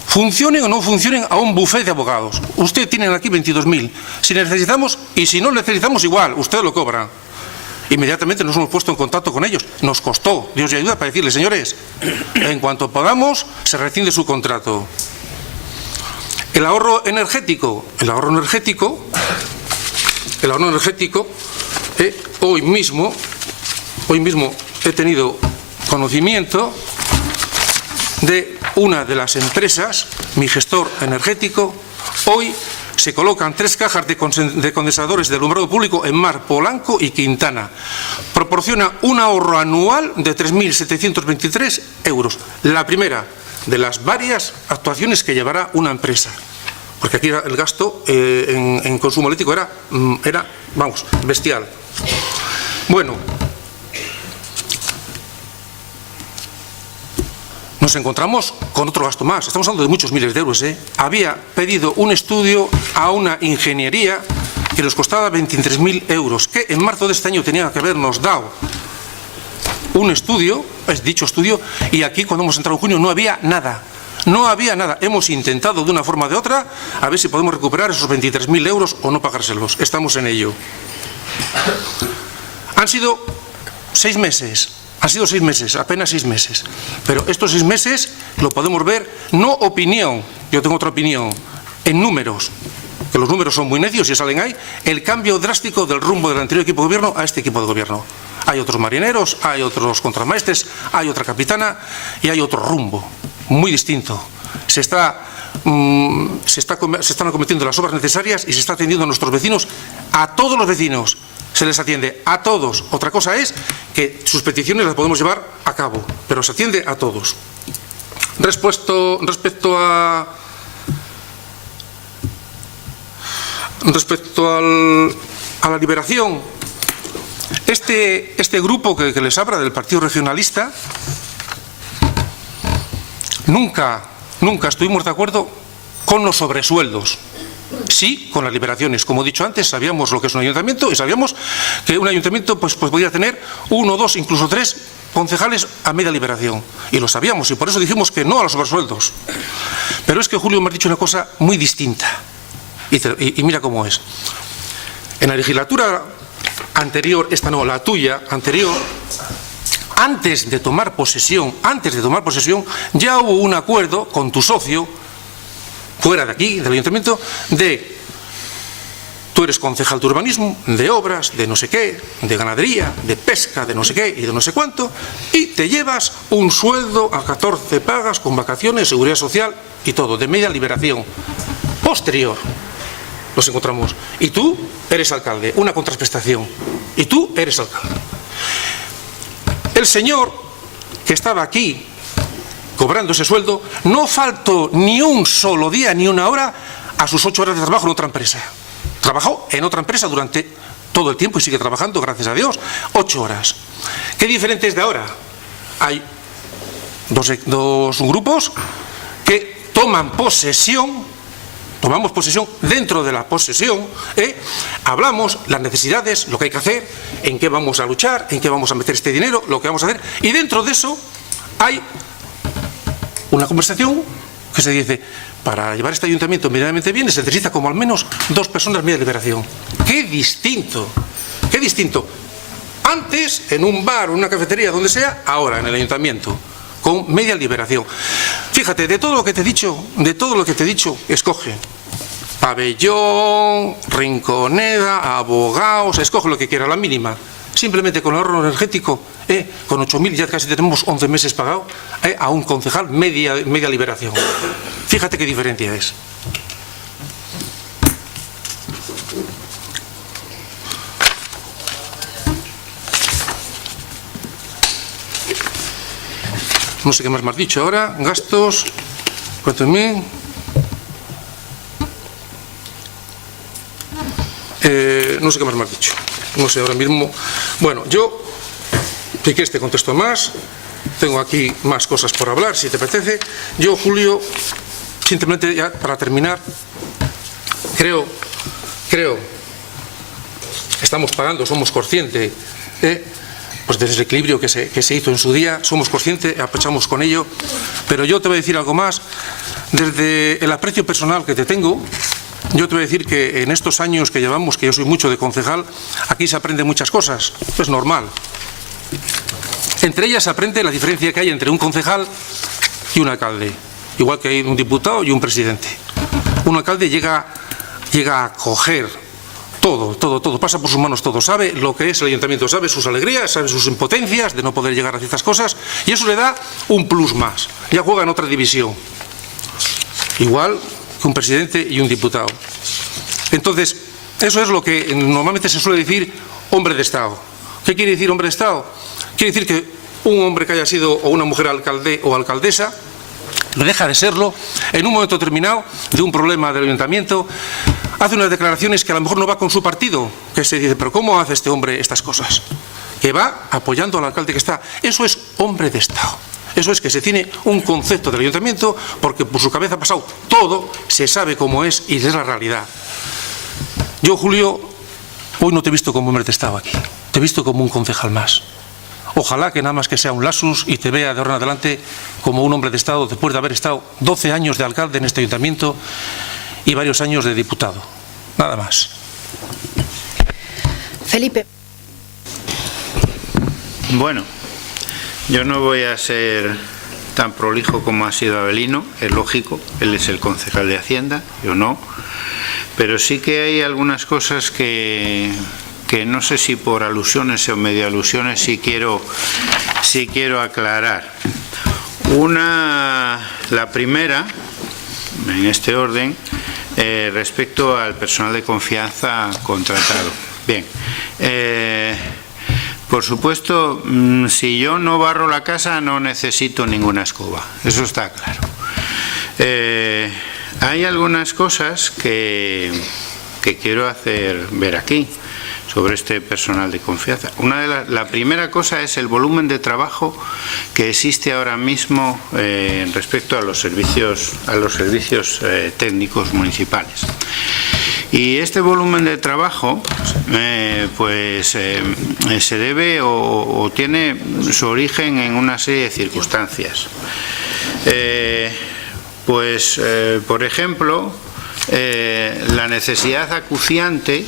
funcionen o no funcionen a un bufete de abogados. Usted tiene aquí 22.000. Si necesitamos, y si no necesitamos igual, usted lo cobra. Inmediatamente nos hemos puesto en contacto con ellos. Nos costó, Dios y ayuda, para decirles, señores, en cuanto podamos, se rescinde su contrato. El ahorro energético, hoy mismo he tenido conocimiento de una de las empresas, mi gestor energético, hoy se colocan 3 cajas de condensadores de alumbrado público en Mar, Polanco y Quintana. Proporciona un ahorro anual de 3.723 euros. La primera de las varias actuaciones que llevará una empresa. Porque aquí el gasto en consumo eléctrico era bestial. Bueno, nos encontramos con otro gasto más. Estamos hablando de muchos miles de euros. Había pedido un estudio a una ingeniería que nos costaba 23.000 euros, que en marzo de este año tenía que habernos dado un estudio, dicho estudio, y aquí cuando hemos entrado en junio no había nada. Hemos intentado de una forma o de otra a ver si podemos recuperar esos 23.000 euros o no pagárselos. Estamos en ello. Han sido 6 meses. Apenas 6 meses. Pero estos 6 meses lo podemos ver, no opinión, yo tengo otra opinión, en números, que los números son muy necios y salen ahí, el cambio drástico del rumbo del anterior equipo de gobierno a este equipo de gobierno. Hay otros marineros, hay otros contramaestres, hay otra capitana y hay otro rumbo, muy distinto. Se están acometiendo las obras necesarias y se está atendiendo a nuestros vecinos, a todos los vecinos. Se les atiende a todos. Otra cosa es que sus peticiones las podemos llevar a cabo, pero se atiende a todos. Respecto a la liberación, este grupo que les habla del Partido Regionalista, nunca estuvimos de acuerdo con los sobresueldos. Sí, con las liberaciones. Como he dicho antes, sabíamos lo que es un ayuntamiento y sabíamos que un ayuntamiento pues podía tener 1, 2, incluso 3 concejales a media liberación. Y lo sabíamos y por eso dijimos que no a los sobresueldos. Pero es que, Julio, me has dicho una cosa muy distinta. Y mira cómo es. En la legislatura anterior, esta no, la tuya, anterior, antes de tomar posesión, ya hubo un acuerdo con tu socio, fuera de aquí, del ayuntamiento, de tú eres concejal de urbanismo, de obras, de no sé qué, de ganadería, de pesca, de no sé qué y de no sé cuánto, y te llevas un sueldo a 14 pagas con vacaciones, seguridad social y todo, de media liberación. Posterior nos encontramos. Y tú eres alcalde, una contraprestación. Y tú eres alcalde. El señor que estaba aquí cobrando ese sueldo no faltó ni un solo día ni una hora a sus 8 horas de trabajo en otra empresa. Trabajó en otra empresa durante todo el tiempo y sigue trabajando, gracias a Dios, 8 horas. ¿Qué diferente es de ahora? Hay dos grupos que toman posesión, tomamos posesión, dentro de la posesión, hablamos las necesidades, lo que hay que hacer, en qué vamos a luchar, en qué vamos a meter este dinero, lo que vamos a hacer, y dentro de eso hay una conversación que se dice, para llevar este ayuntamiento medianamente bien se necesita como al menos 2 personas media liberación. ¡Qué distinto! ¡Qué distinto! Antes, en un bar o una cafetería, donde sea, ahora en el ayuntamiento, con media liberación. Fíjate, de todo lo que te he dicho, escoge pabellón, rinconeda, abogados, escoge lo que quiera, la mínima. Simplemente con el ahorro energético, con 8.000 ya casi tenemos 11 meses pagado, a un concejal media liberación. Fíjate qué diferencia es. No sé qué más me has dicho ahora. Gastos, ¿cuántos mil? No sé qué más me has dicho. No sé ahora mismo. Bueno, yo, si quieres te contesto más. Tengo aquí más cosas por hablar, si te apetece. Yo, Julio, simplemente ya para terminar, creo, estamos pagando, somos conscientes, pues del desequilibrio que se hizo en su día, somos conscientes, aprovechamos con ello, pero yo te voy a decir algo más. Desde el aprecio personal que te tengo, yo te voy a decir que en estos años que llevamos, que yo soy mucho de concejal, aquí se aprende muchas cosas, es normal. Entre ellas se aprende la diferencia que hay entre un concejal y un alcalde, igual que hay un diputado y un presidente. Un alcalde llega a coger todo, pasa por sus manos todo, sabe lo que es el ayuntamiento, sabe sus alegrías, sabe sus impotencias de no poder llegar a ciertas cosas, y eso le da un plus más, ya juega en otra división, igual que un presidente y un diputado. Entonces, eso es lo que normalmente se suele decir hombre de Estado. ¿Qué quiere decir hombre de Estado? Quiere decir que un hombre que haya sido o una mujer alcalde o alcaldesa deja de serlo en un momento determinado de un problema del ayuntamiento, hace unas declaraciones que a lo mejor no va con su partido, que se dice, pero ¿cómo hace este hombre estas cosas? Que va apoyando al alcalde que está. Eso es hombre de Estado. Eso es que se tiene un concepto del ayuntamiento porque por su cabeza ha pasado todo, se sabe cómo es y es la realidad. Yo, Julio, hoy no te he visto como hombre de Estado aquí, te he visto como un concejal más. Ojalá que nada más que sea un lapsus y te vea de ahora en adelante como un hombre de Estado después de haber estado 12 años de alcalde en este ayuntamiento y varios años de diputado. Nada más. Felipe. Bueno, yo no voy a ser tan prolijo como ha sido Avelino, es lógico, él es el concejal de Hacienda, yo no, pero sí que hay algunas cosas que que no sé si por alusiones o medio alusiones sí quiero aclarar. La primera, en este orden, respecto al personal de confianza contratado. Bien, por supuesto, si yo no barro la casa no necesito ninguna escoba, eso está claro. Hay algunas cosas que quiero hacer ver aquí sobre este personal de confianza. La primera cosa es el volumen de trabajo que existe ahora mismo respecto a los servicios técnicos municipales. Y este volumen de trabajo se debe o tiene su origen en una serie de circunstancias. Por ejemplo, la necesidad acuciante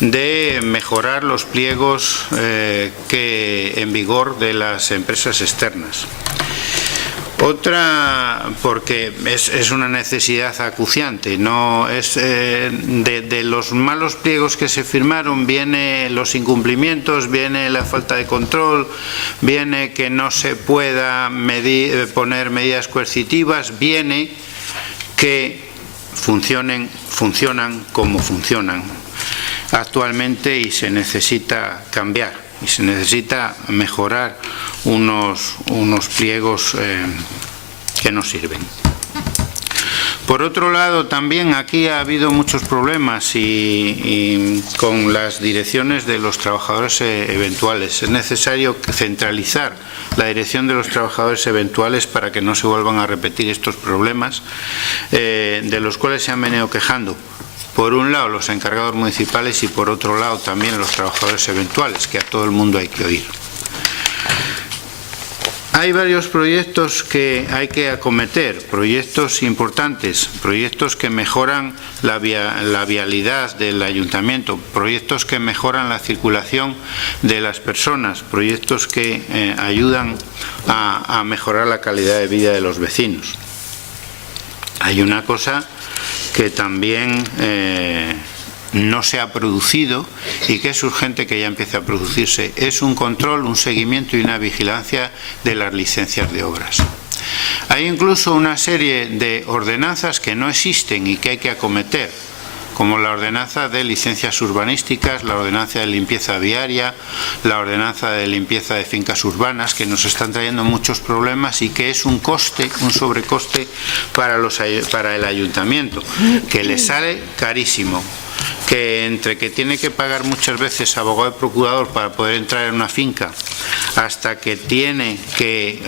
de mejorar los pliegos en vigor de las empresas externas. Otra, porque es una necesidad acuciante, no es de los malos pliegos que se firmaron, viene los incumplimientos, viene la falta de control, viene que no se pueda poner medidas coercitivas, viene que funcionan como funcionan actualmente y se necesita cambiar y se necesita mejorar unos pliegos que no sirven. Por otro lado, también aquí ha habido muchos problemas y con las direcciones de los trabajadores eventuales. Es necesario centralizar la dirección de los trabajadores eventuales para que no se vuelvan a repetir estos problemas de los cuales se han venido quejando. Por un lado los encargados municipales y por otro lado también los trabajadores eventuales, que a todo el mundo hay que oír. Hay varios proyectos que hay que acometer, proyectos importantes, proyectos que mejoran la vialidad del ayuntamiento, proyectos que mejoran la circulación de las personas, proyectos que ayudan a mejorar la calidad de vida de los vecinos. Hay una cosa que también no se ha producido y que es urgente que ya empiece a producirse, es un control, un seguimiento y una vigilancia de las licencias de obras. Hay incluso una serie de ordenanzas que no existen y que hay que acometer, como la ordenanza de licencias urbanísticas, la ordenanza de limpieza viaria, la ordenanza de limpieza de fincas urbanas, que nos están trayendo muchos problemas y que es un coste, un sobrecoste para el ayuntamiento, que le sale carísimo. Que entre que tiene que pagar muchas veces abogado y procurador para poder entrar en una finca, hasta que tiene que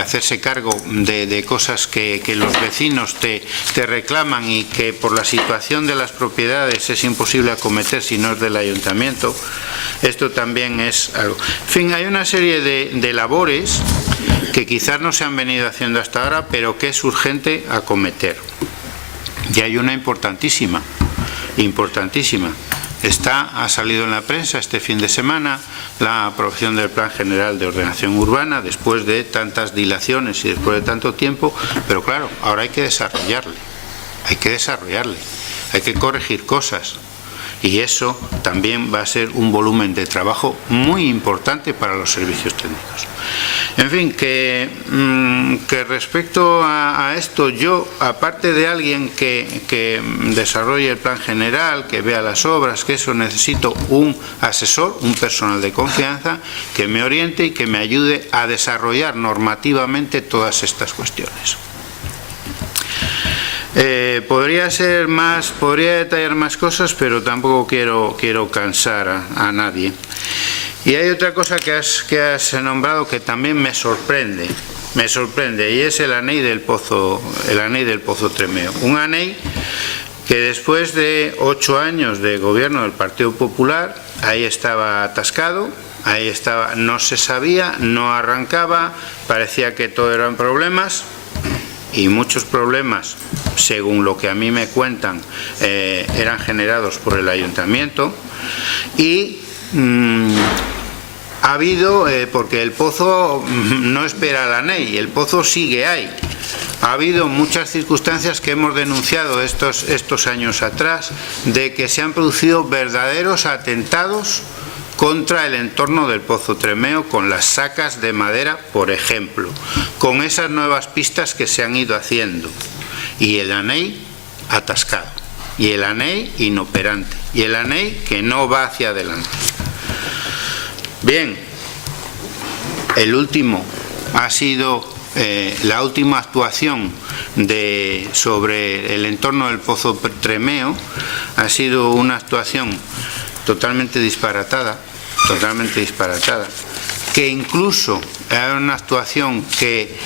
hacerse cargo de cosas que los vecinos te reclaman y que por la situación de las propiedades es imposible acometer si no es del ayuntamiento, esto también es algo. En fin, hay una serie de labores que quizás no se han venido haciendo hasta ahora, pero que es urgente acometer. Y hay una importantísima. Ha salido en la prensa este fin de semana la aprobación del Plan General de Ordenación Urbana después de tantas dilaciones y después de tanto tiempo, pero claro, ahora hay que desarrollarle, hay que corregir cosas y eso también va a ser un volumen de trabajo muy importante para los servicios técnicos. En fin, que respecto a esto, yo, aparte de alguien que desarrolle el plan general, que vea las obras, que eso, necesito un asesor, un personal de confianza que me oriente y que me ayude a desarrollar normativamente todas estas cuestiones. Podría detallar más cosas, pero tampoco quiero cansar a nadie. Y hay otra cosa que has nombrado que también me sorprende, y es el ANEI del Pozo Tremeo. Un ANEI que después de 8 años de gobierno del Partido Popular, ahí estaba atascado, no se sabía, no arrancaba, parecía que todo eran problemas, y muchos problemas, según lo que a mí me cuentan, eran generados por el ayuntamiento, y ha habido, porque el pozo no espera a la ANEI, el pozo sigue ahí. ha habido muchas circunstancias que hemos denunciado estos años atrás, de que se han producido verdaderos atentados contra el entorno del Pozo Tremeo, con las sacas de madera, por ejemplo, con esas nuevas pistas que se han ido haciendo, y el ANEI atascado, y el ANEI inoperante, y el ANEI que no va hacia adelante. Bien, el último ha sido la última actuación sobre el entorno del Pozo Tremeo. Ha sido una actuación totalmente disparatada, que incluso era una actuación que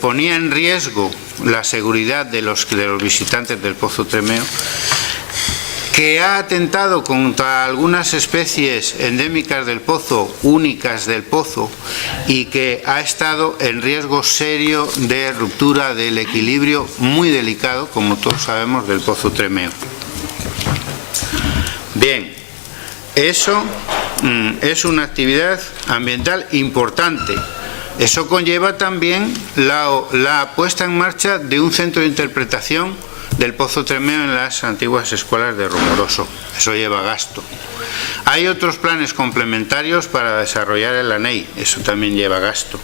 ponía en riesgo la seguridad de los visitantes del Pozo Tremeo, que ha atentado contra algunas especies endémicas del pozo, únicas del pozo, y que ha estado en riesgo serio de ruptura del equilibrio muy delicado, como todos sabemos, del Pozo Tremeo. Bien, eso es una actividad ambiental importante. Eso conlleva también la puesta en marcha de un centro de interpretación del Pozo Tremeo en las antiguas escuelas de Rumoroso. Eso lleva gasto. Hay otros planes complementarios para desarrollar el ANEI, eso también lleva gasto.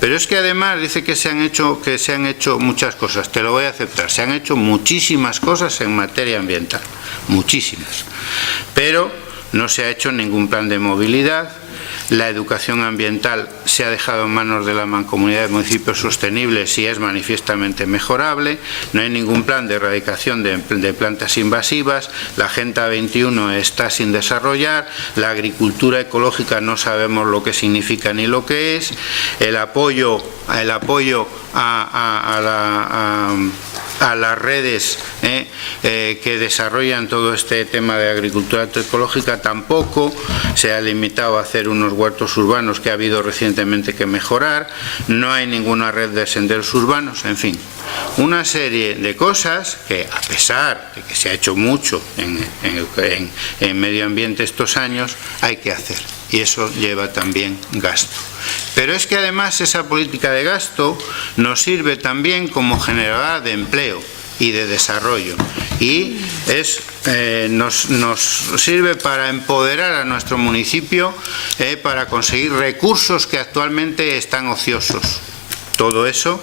Pero es que además dice que se han hecho muchas cosas. Te lo voy a aceptar. Se han hecho muchísimas cosas en materia ambiental, muchísimas. Pero no se ha hecho ningún plan de movilidad. La educación ambiental se ha dejado en manos de la Mancomunidad de Municipios Sostenibles y es manifiestamente mejorable. No hay ningún plan de erradicación de plantas invasivas. La Agenda 21 está sin desarrollar. La agricultura ecológica no sabemos lo que significa ni lo que es. El apoyo a las redes que desarrollan todo este tema de agricultura ecológica tampoco. Se ha limitado a hacer unos huertos urbanos que ha habido recientemente que mejorar. No hay ninguna red de senderos urbanos, en fin. Una serie de cosas que, a pesar de que se ha hecho mucho en medio ambiente estos años, hay que hacer. Y eso lleva también gasto. Pero es que además esa política de gasto nos sirve también como generadora de empleo y de desarrollo, y nos sirve para empoderar a nuestro municipio, para conseguir recursos que actualmente están ociosos. Todo eso,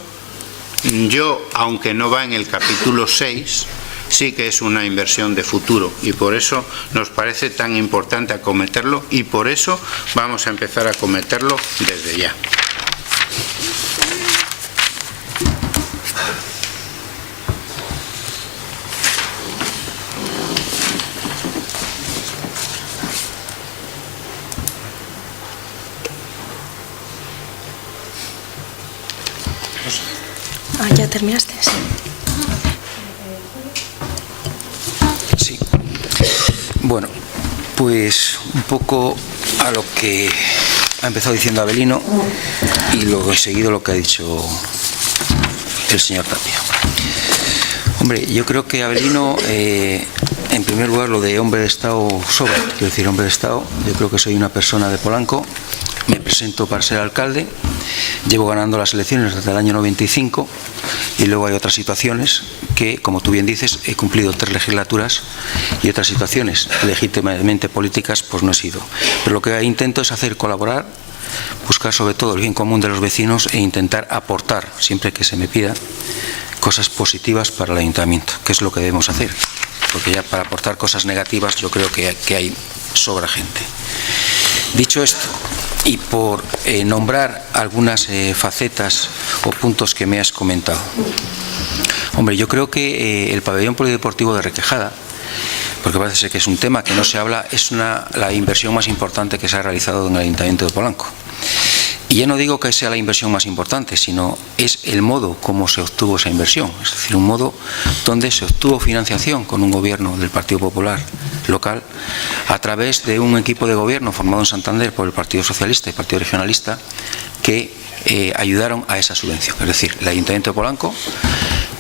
aunque no va en el capítulo 6, sí que es una inversión de futuro, y por eso nos parece tan importante acometerlo, y por eso vamos a empezar a acometerlo desde ya. ¿Ya terminaste? Sí. Bueno, pues un poco a lo que ha empezado diciendo Avelino y luego seguido lo que ha dicho el señor Tapia. Hombre, yo creo que Avelino, en primer lugar, lo de hombre de Estado sobra. Quiero decir, hombre de Estado, yo creo que soy una persona de Polanco, me presento para ser alcalde, llevo ganando las elecciones desde el año 95 y luego hay otras situaciones que, como tú bien dices, he cumplido 3 legislaturas y otras situaciones legítimamente políticas pues no he sido. Pero lo que intento es hacer colaborar, buscar sobre todo el bien común de los vecinos e intentar aportar, siempre que se me pida, cosas positivas para el ayuntamiento, que es lo que debemos hacer, porque ya para aportar cosas negativas yo creo que hay sobra gente. Dicho esto, y por nombrar algunas facetas o puntos que me has comentado. Hombre, yo creo que el pabellón polideportivo de Requejada, porque parece ser que es un tema que no se habla, es la inversión más importante que se ha realizado en el Ayuntamiento de Polanco. Y ya no digo que sea la inversión más importante, sino es el modo como se obtuvo esa inversión. Es decir, un modo donde se obtuvo financiación con un gobierno del Partido Popular local a través de un equipo de gobierno formado en Santander por el Partido Socialista y el Partido Regionalista que ayudaron a esa subvención. Es decir, el Ayuntamiento de Polanco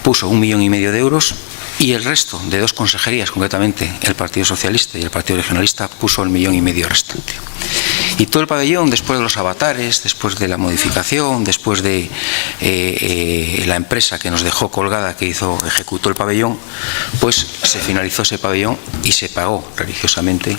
puso 1,5 millones de euros y el resto de 2 consejerías, concretamente el Partido Socialista y el Partido Regionalista, puso el 1,5 millones restante. Y todo el pabellón, después de los avatares, después de la modificación, después de la empresa que nos dejó colgada, que ejecutó el pabellón, pues se finalizó ese pabellón y se pagó religiosamente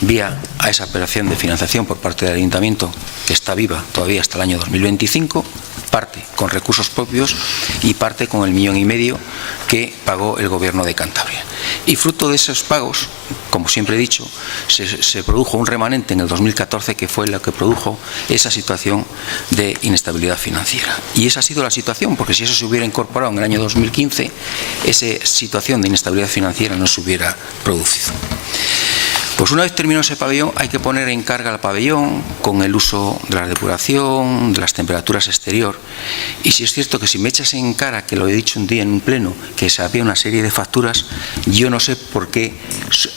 vía a esa operación de financiación por parte del Ayuntamiento, que está viva todavía hasta el año 2025, parte con recursos propios y parte con el 1,5 millones que pagó el Gobierno de Cantabria. Y fruto de esos pagos, como siempre he dicho, se produjo un remanente en el 2014 que fue lo que produjo esa situación de inestabilidad financiera. Y esa ha sido la situación, porque si eso se hubiera incorporado en el año 2015, esa situación de inestabilidad financiera no se hubiera producido. Pues una vez terminado ese pabellón, hay que poner en carga al pabellón con el uso de la depuración, de las temperaturas exterior. Y si es cierto que si me echas en cara, que lo he dicho un día en un pleno, que se había una serie de facturas, yo no sé por qué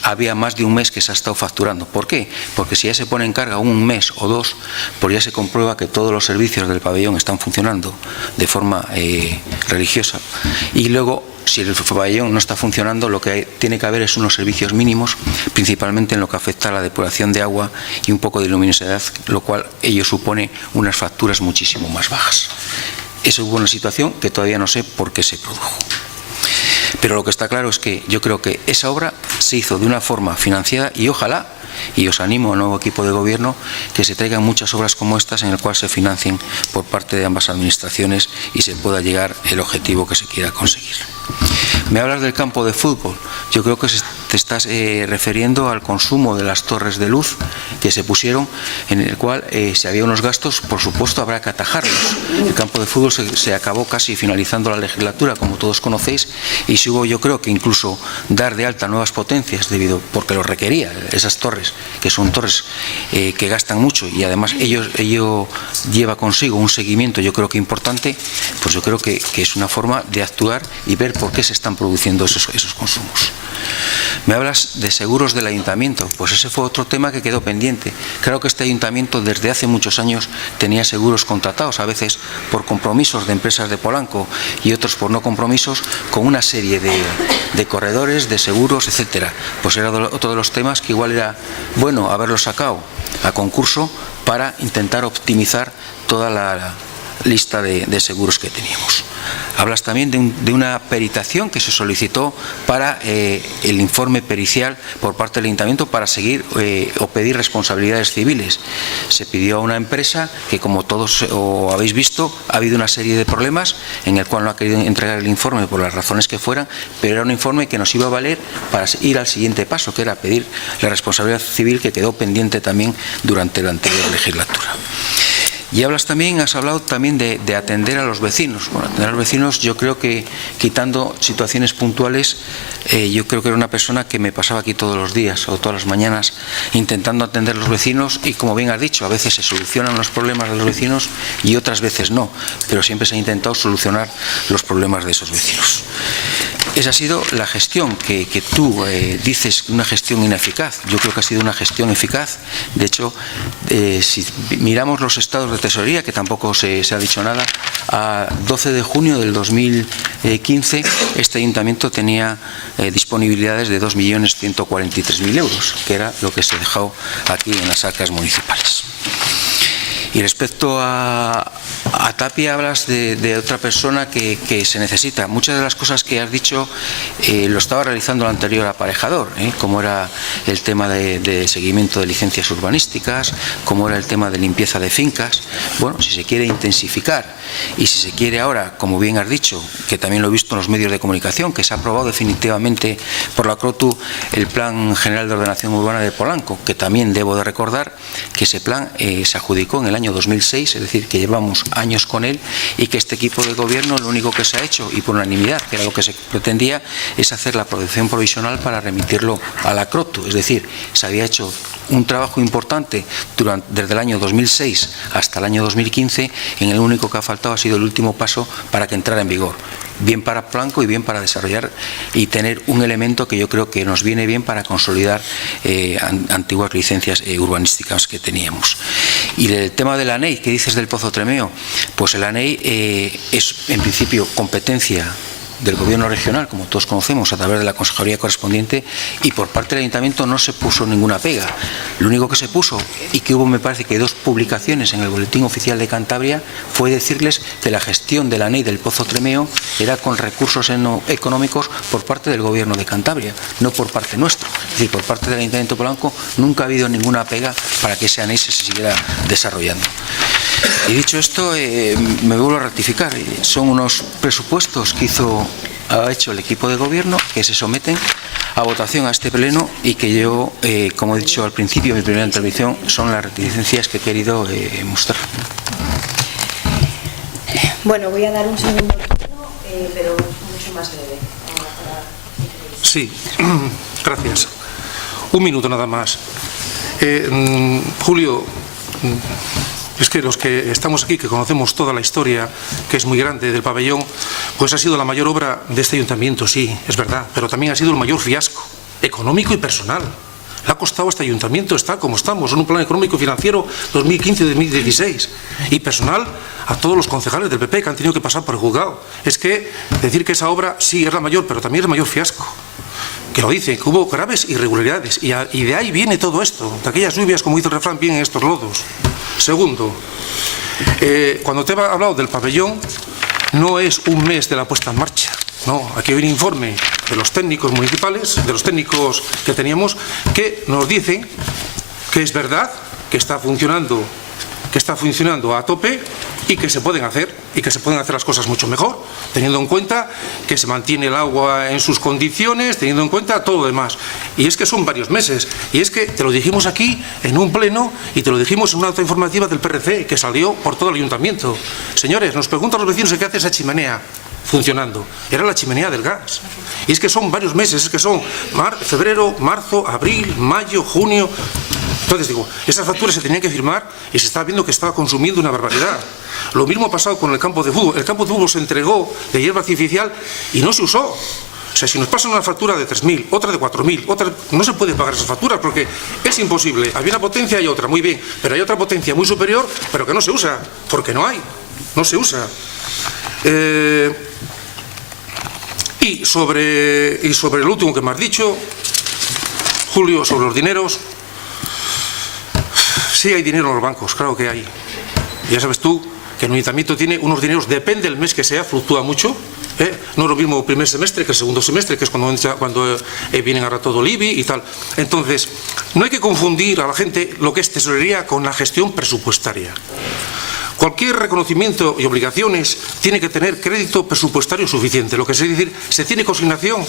había más de un mes que se ha estado facturando. ¿Por qué? Porque si ya se pone en carga un mes o dos, pues ya se comprueba que todos los servicios del pabellón están funcionando de forma religiosa. Y luego, si el pabellón no está funcionando, lo que tiene que haber es unos servicios mínimos, principalmente en lo que afecta a la depuración de agua y un poco de luminosidad, lo cual ello supone unas facturas muchísimo más bajas. Eso hubo una situación que todavía no sé por qué se produjo. Pero lo que está claro es que yo creo que esa obra se hizo de una forma financiada y ojalá, y os animo al nuevo equipo de gobierno, que se traigan muchas obras como estas en el cual se financien por parte de ambas administraciones y se pueda llegar el objetivo que se quiera conseguir. Me hablas del campo de fútbol. Yo creo que te estás refiriendo al consumo de las torres de luz que se pusieron, en el cual si había unos gastos, por supuesto habrá que atajarlos. El campo de fútbol se acabó casi finalizando la legislatura, como todos conocéis, y se hubo, yo creo que incluso dar de alta nuevas potencias porque lo requería, esas torres, que son torres que gastan mucho y además ello lleva consigo un seguimiento, yo creo que importante. Pues yo creo que es una forma de actuar y ver por qué se están produciendo esos consumos. Me hablas de seguros del ayuntamiento, pues ese fue otro tema que quedó pendiente. Creo que este ayuntamiento desde hace muchos años tenía seguros contratados, a veces por compromisos de empresas de Polanco y otros por no compromisos, con una serie de corredores, de seguros, etcétera. Pues era otro de los temas que igual era bueno haberlos sacado a concurso para intentar optimizar toda la lista de seguros que teníamos. Hablas también de una peritación que se solicitó para el informe pericial por parte del Ayuntamiento para seguir o pedir responsabilidades civiles. Se pidió a una empresa que, como todos habéis visto, ha habido una serie de problemas en el cual no ha querido entregar el informe por las razones que fueran, pero era un informe que nos iba a valer para ir al siguiente paso, que era pedir la responsabilidad civil, que quedó pendiente también durante la anterior legislatura. Y has hablado también de atender a los vecinos. Bueno, atender a los vecinos, yo creo que, quitando situaciones puntuales, yo creo que era una persona que me pasaba aquí todos los días o todas las mañanas intentando atender a los vecinos, y como bien has dicho, a veces se solucionan los problemas de los vecinos y otras veces no, pero siempre se ha intentado solucionar los problemas de esos vecinos. Esa ha sido la gestión que tú dices, una gestión ineficaz. Yo creo que ha sido una gestión eficaz. De hecho, si miramos los estados de tesorería, que tampoco se ha dicho nada, a 12 de junio del 2015 este ayuntamiento tenía disponibilidades de 2.143.000 euros, que era lo que se dejó aquí en las arcas municipales. Y respecto a Tapia, hablas de otra persona que se necesita. Muchas de las cosas que has dicho lo estaba realizando el anterior aparejador, como era el tema de seguimiento de licencias urbanísticas, como era el tema de limpieza de fincas. Bueno, si se quiere intensificar y si se quiere ahora, como bien has dicho, que también lo he visto en los medios de comunicación, que se ha aprobado definitivamente por la CROTU el Plan General de Ordenación Urbana de Polanco, que también debo de recordar que ese plan se adjudicó en el año 2006, es decir, que llevamos años con él, y que este equipo de gobierno lo único que se ha hecho, y por unanimidad, que era lo que se pretendía, es hacer la protección provisional para remitirlo a la CROTU. Es decir, se había hecho un trabajo importante desde el año 2006 hasta el año 2015, en el único que ha faltado ha sido el último paso para que entrara en vigor. Bien para Polanco y bien para desarrollar y tener un elemento que yo creo que nos viene bien para consolidar antiguas licencias urbanísticas que teníamos. Y el tema de la ANEI, ¿qué dices del Pozo Tremeo? Pues el ANEI es en principio competencia del Gobierno regional, como todos conocemos, a través de la consejería correspondiente, y por parte del Ayuntamiento no se puso ninguna pega. Lo único que se puso, y que hubo, me parece que 2 publicaciones en el Boletín Oficial de Cantabria, fue decirles que la gestión de la NEI del Pozo Tremeo era con recursos económicos por parte del Gobierno de Cantabria, no por parte nuestro. Es decir, por parte del Ayuntamiento de Polanco nunca ha habido ninguna pega para que ese NEI se siguiera desarrollando. Y dicho esto, me vuelvo a ratificar. Son unos presupuestos que ha hecho el equipo de gobierno, que se someten a votación a este pleno y que yo, como he dicho al principio de mi primera intervención, son las reticencias que he querido mostrar. Bueno, voy a dar un segundo turno, pero mucho más breve. Sí, gracias. Un minuto nada más. Julio, es que los que estamos aquí, que conocemos toda la historia, que es muy grande, del pabellón, pues ha sido la mayor obra de este ayuntamiento, sí, es verdad, pero también ha sido el mayor fiasco económico y personal. Le ha costado a este ayuntamiento estar como estamos, en un plan económico y financiero 2015-2016. Y personal a todos los concejales del PP que han tenido que pasar por el juzgado. Es que decir que esa obra sí es la mayor, pero también es el mayor fiasco. Que lo dice, que hubo graves irregularidades. Y de ahí viene todo esto, de aquellas lluvias, como dice el refrán, vienen estos lodos. Segundo, cuando te he hablado del pabellón, no es un mes de la puesta en marcha. No, aquí hay un informe de los técnicos municipales, de los técnicos que teníamos, que nos dicen que es verdad que está funcionando a tope y que se pueden hacer las cosas mucho mejor, teniendo en cuenta que se mantiene el agua en sus condiciones, teniendo en cuenta todo lo demás. Y es que son varios meses, y es que te lo dijimos aquí en un pleno y te lo dijimos en una nota informativa del PRC que salió por todo el ayuntamiento. Señores, nos preguntan los vecinos qué hace esa chimenea funcionando. Era la chimenea del gas. Y es que son varios meses, es que son febrero, marzo, abril, mayo, junio. Entonces digo, esas facturas se tenían que firmar y se estaba viendo que estaba consumiendo una barbaridad. Lo mismo ha pasado con el campo de fútbol. El campo de fútbol se entregó de hierba artificial y no se usó. O sea, si nos pasan una factura de 3.000, otra de 4.000, no se puede pagar esas facturas porque es imposible. Había una potencia y otra, muy bien, pero hay otra potencia muy superior, pero que no se usa, porque no hay, no se usa. Y sobre el último que me has dicho, Julio, sobre los dineros. Sí hay dinero en los bancos, claro que hay. Ya sabes tú que el ayuntamiento tiene unos dineros, depende del mes que sea, fluctúa mucho. No es lo mismo el primer semestre que el segundo semestre, que es cuando vienen ahora todo el IBI y tal. Entonces, no hay que confundir a la gente lo que es tesorería con la gestión presupuestaria. Cualquier reconocimiento y obligaciones tiene que tener crédito presupuestario suficiente, lo que es decir, se tiene consignación.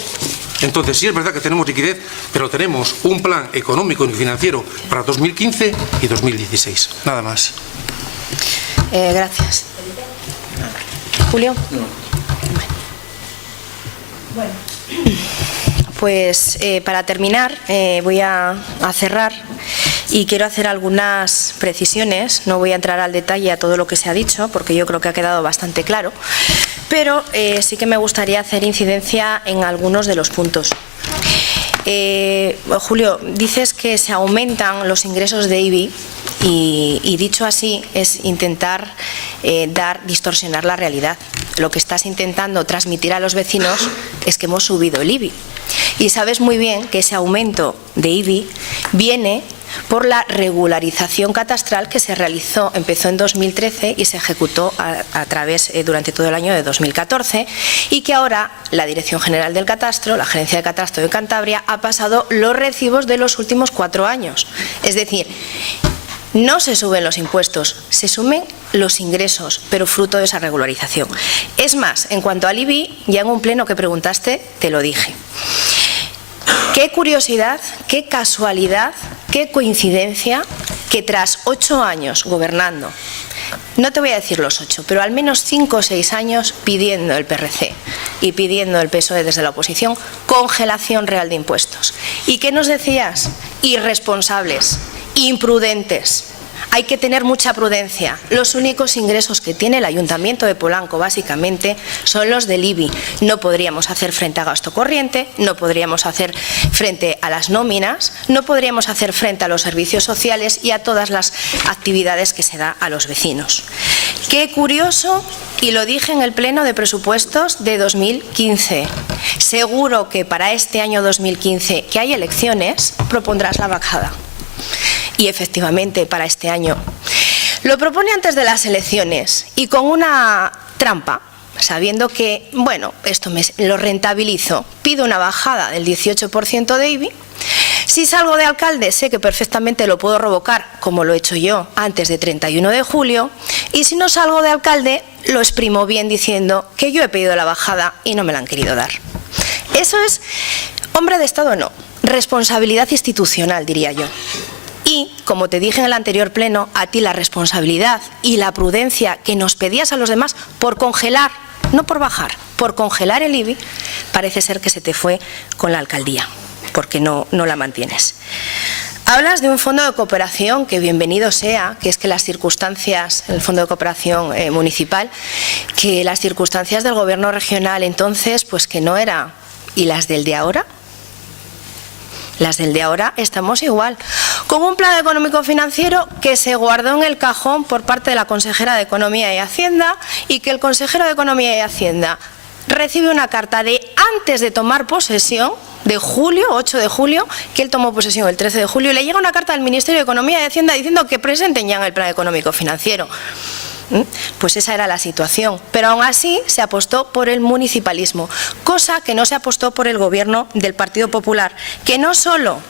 Entonces, sí es verdad que tenemos liquidez, pero tenemos un plan económico y financiero para 2015 y 2016. Nada más. Gracias. Julio. Bueno. Pues para terminar voy a cerrar y quiero hacer algunas precisiones. No voy a entrar al detalle a todo lo que se ha dicho porque yo creo que ha quedado bastante claro, pero sí que me gustaría hacer incidencia en algunos de los puntos. Julio, dices que se aumentan los ingresos de IBI y dicho así es intentar distorsionar la realidad. Lo que estás intentando transmitir a los vecinos es que hemos subido el IBI. Y sabes muy bien que ese aumento de IBI viene por la regularización catastral que se realizó, empezó en 2013 y se ejecutó durante todo el año de 2014 y que ahora la Dirección General del Catastro, la Gerencia de Catastro de Cantabria, ha pasado los recibos de los últimos 4 años. Es decir, no se suben los impuestos, se sumen los ingresos, pero fruto de esa regularización. Es más, en cuanto al IBI, ya en un pleno que preguntaste, te lo dije. Qué curiosidad, qué casualidad, qué coincidencia que tras 8 años gobernando, no te voy a decir los 8, pero al menos 5 o 6 años pidiendo el PRC y pidiendo el PSOE desde la oposición congelación real de impuestos. ¿Y qué nos decías? Irresponsables, imprudentes. Hay que tener mucha prudencia. Los únicos ingresos que tiene el Ayuntamiento de Polanco, básicamente, son los del IBI. No podríamos hacer frente a gasto corriente, no podríamos hacer frente a las nóminas, no podríamos hacer frente a los servicios sociales y a todas las actividades que se da a los vecinos. Qué curioso, y lo dije en el Pleno de Presupuestos de 2015. Seguro que para este año 2015, que hay elecciones, propondrás la bajada. Y efectivamente, para este año. Lo propone antes de las elecciones y con una trampa, sabiendo que, bueno, esto lo rentabilizo. Pido una bajada del 18% de IBI. Si salgo de alcalde, sé que perfectamente lo puedo revocar, como lo he hecho yo, antes de 31 de julio. Y si no salgo de alcalde, lo exprimo bien diciendo que yo he pedido la bajada y no me la han querido dar. Eso es, hombre de Estado, no. Responsabilidad institucional, diría yo. Y, como te dije en el anterior pleno, a ti la responsabilidad y la prudencia que nos pedías a los demás por congelar, no por bajar, por congelar el IBI, parece ser que se te fue con la alcaldía, porque no la mantienes. Hablas de un fondo de cooperación que bienvenido sea, que es que las circunstancias, el fondo de cooperación municipal, que las circunstancias del gobierno regional entonces, pues que no era. ¿Y las del de ahora? Las del de ahora estamos igual, con un plan económico financiero que se guardó en el cajón por parte de la consejera de Economía y Hacienda, y que el consejero de Economía y Hacienda recibe una carta de antes de tomar posesión, de julio, 8 de julio, que él tomó posesión el 13 de julio, y le llega una carta del Ministerio de Economía y Hacienda diciendo que presenten ya en el plan económico financiero. Pues esa era la situación, pero aún así se apostó por el municipalismo, cosa que no se apostó por el gobierno del Partido Popular, que no solo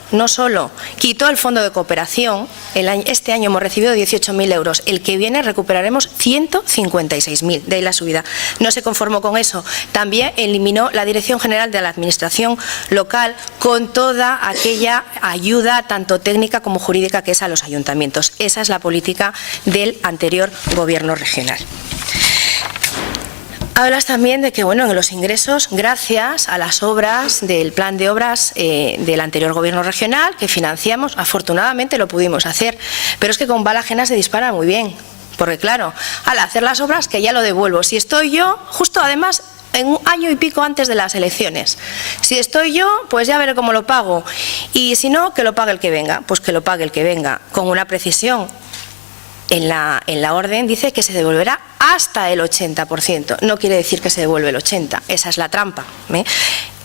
quitó el fondo de cooperación. Este año hemos recibido 18.000 euros, el que viene recuperaremos 156.000, de ahí la subida. No se conformó con eso, también eliminó la Dirección General de la Administración Local con toda aquella ayuda tanto técnica como jurídica que es a los ayuntamientos. Esa es la política del anterior gobierno regional. Hablas también de que, bueno, en los ingresos, gracias a las obras del plan de obras del anterior gobierno regional que financiamos, afortunadamente lo pudimos hacer, pero es que con bala ajena se dispara muy bien, porque claro, al hacer las obras que ya lo devuelvo, si estoy yo, justo además en un año y pico antes de las elecciones, si estoy yo, pues ya veré cómo lo pago, y si no, que lo pague el que venga, pues que lo pague el que venga, con una precisión. En la orden dice que se devolverá hasta el 80%. No quiere decir que se devuelve el 80%. Esa es la trampa.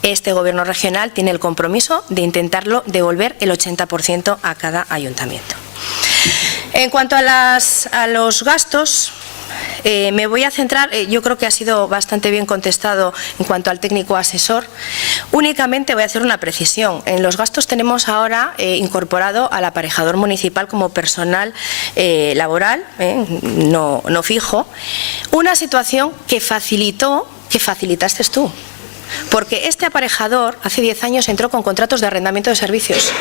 Este gobierno regional tiene el compromiso de intentarlo devolver el 80% a cada ayuntamiento. En cuanto a los gastos, me voy a centrar, yo creo que ha sido bastante bien contestado en cuanto al técnico asesor. Únicamente voy a hacer una precisión. En los gastos tenemos ahora incorporado al aparejador municipal como personal laboral, no fijo, una situación que facilitaste tú. Porque este aparejador hace 10 años entró con contratos de arrendamiento de servicios.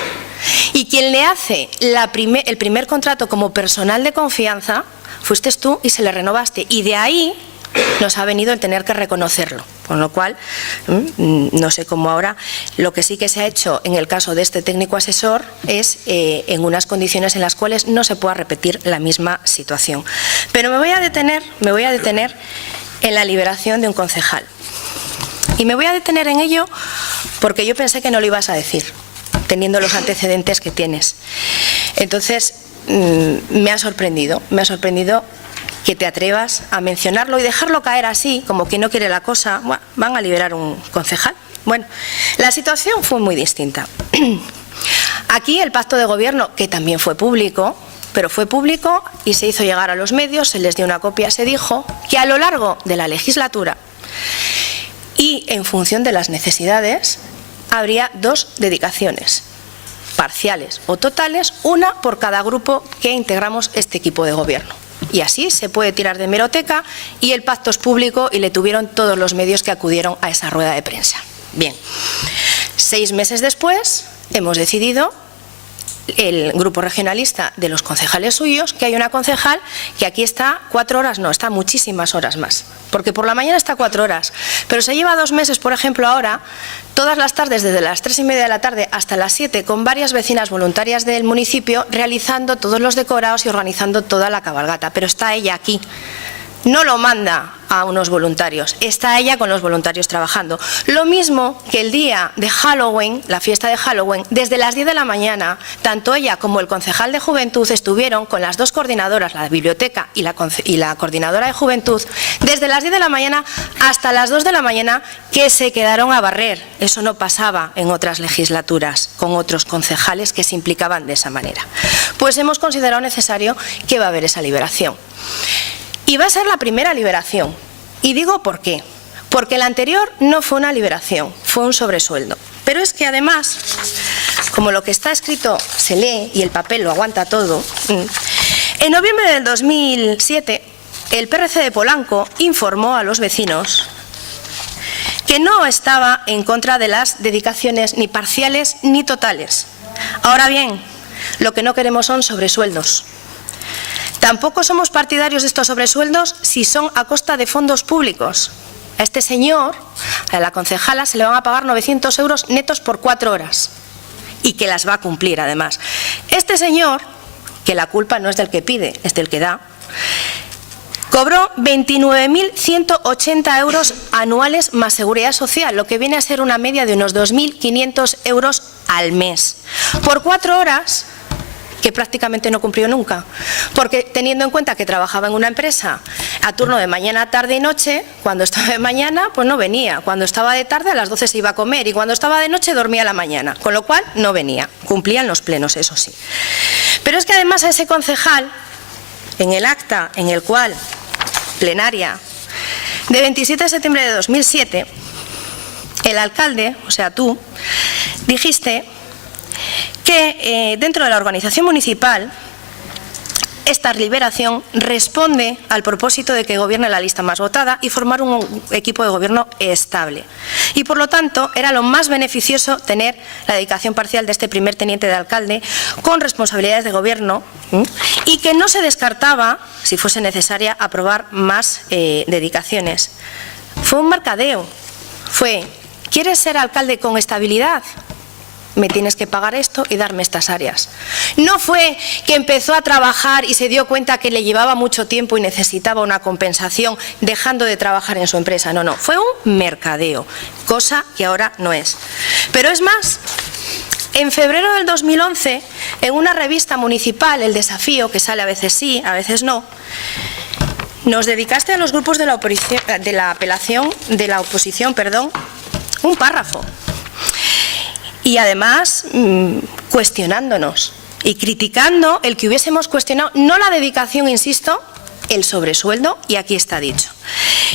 Y quien le hace el primer contrato como personal de confianza fuiste tú y se le renovaste. Y de ahí nos ha venido el tener que reconocerlo. Con lo cual, no sé cómo ahora, lo que sí que se ha hecho en el caso de este técnico asesor es en unas condiciones en las cuales no se pueda repetir la misma situación. Pero me voy a detener en la liberación de un concejal. Y me voy a detener en ello porque yo pensé que no lo ibas a decir, teniendo los antecedentes que tienes. Entonces, me ha sorprendido que te atrevas a mencionarlo y dejarlo caer así, como que no quiere la cosa. Bueno, van a liberar un concejal. Bueno, la situación fue muy distinta. Aquí el pacto de gobierno, que también fue público, pero fue público y se hizo llegar a los medios, se les dio una copia, se dijo que a lo largo de la legislatura y en función de las necesidades habría 2 dedicaciones, parciales o totales, una por cada grupo que integramos este equipo de gobierno. Y así se puede tirar de hemeroteca, y el pacto es público y le tuvieron todos los medios que acudieron a esa rueda de prensa. Bien, 6 meses después hemos decidido, el grupo regionalista de los concejales suyos, que hay una concejal que aquí está 4 horas, no, está muchísimas horas más, porque por la mañana está 4 horas, pero se lleva 2 meses, por ejemplo, ahora, todas las tardes, desde las 3:30 de la tarde hasta las 7, con varias vecinas voluntarias del municipio, realizando todos los decorados y organizando toda la cabalgata, pero está ella aquí. No lo manda a unos voluntarios. Está ella con los voluntarios trabajando. Lo mismo que el día de Halloween, la fiesta de Halloween, desde las 10 de la mañana, tanto ella como el concejal de Juventud estuvieron con las dos coordinadoras, la de biblioteca y la coordinadora de Juventud, desde las 10 de la mañana hasta las 2 de la mañana, que se quedaron a barrer. Eso no pasaba en otras legislaturas con otros concejales que se implicaban de esa manera. Pues hemos considerado necesario que va a haber esa liberación. Y va a ser la primera liberación. Y digo por qué. Porque la anterior no fue una liberación, fue un sobresueldo. Pero es que además, como lo que está escrito se lee y el papel lo aguanta todo, en noviembre del 2007 el PRC de Polanco informó a los vecinos que no estaba en contra de las dedicaciones ni parciales ni totales. Ahora bien, lo que no queremos son sobresueldos. Tampoco somos partidarios de estos sobresueldos si son a costa de fondos públicos. A este señor, a la concejala, se le van a pagar 900 euros netos por 4 horas y que las va a cumplir además. Este señor, que la culpa no es del que pide, es del que da, cobró 29.180 euros anuales más seguridad social, lo que viene a ser una media de unos 2.500 euros al mes. Por 4 horas, que prácticamente no cumplió nunca, porque teniendo en cuenta que trabajaba en una empresa a turno de mañana, tarde y noche, cuando estaba de mañana pues no venía, cuando estaba de tarde a las 12 se iba a comer y cuando estaba de noche dormía a la mañana, con lo cual no venía, cumplían los plenos, eso sí. Pero es que además a ese concejal, en el acta en el cual, plenaria, de 27 de septiembre de 2007, el alcalde, o sea tú, dijiste que dentro de la organización municipal esta liberación responde al propósito de que gobierne la lista más votada y formar un equipo de gobierno estable. Y por lo tanto era lo más beneficioso tener la dedicación parcial de este primer teniente de alcalde con responsabilidades de gobierno y que no se descartaba, si fuese necesaria, aprobar más dedicaciones. Fue un mercadeo. Fue, ¿quieres ser alcalde con estabilidad? Me tienes que pagar esto y darme estas áreas. No fue que empezó a trabajar y se dio cuenta que le llevaba mucho tiempo y necesitaba una compensación dejando de trabajar en su empresa. No, no, fue un mercadeo, cosa que ahora no es. Pero es más, en febrero del 2011, en una revista municipal, El Desafío, que sale a veces sí, a veces no, nos dedicaste a los grupos de la oposición, un párrafo. Y además cuestionándonos y criticando el que hubiésemos cuestionado, no la dedicación, insisto, el sobresueldo, y aquí está dicho.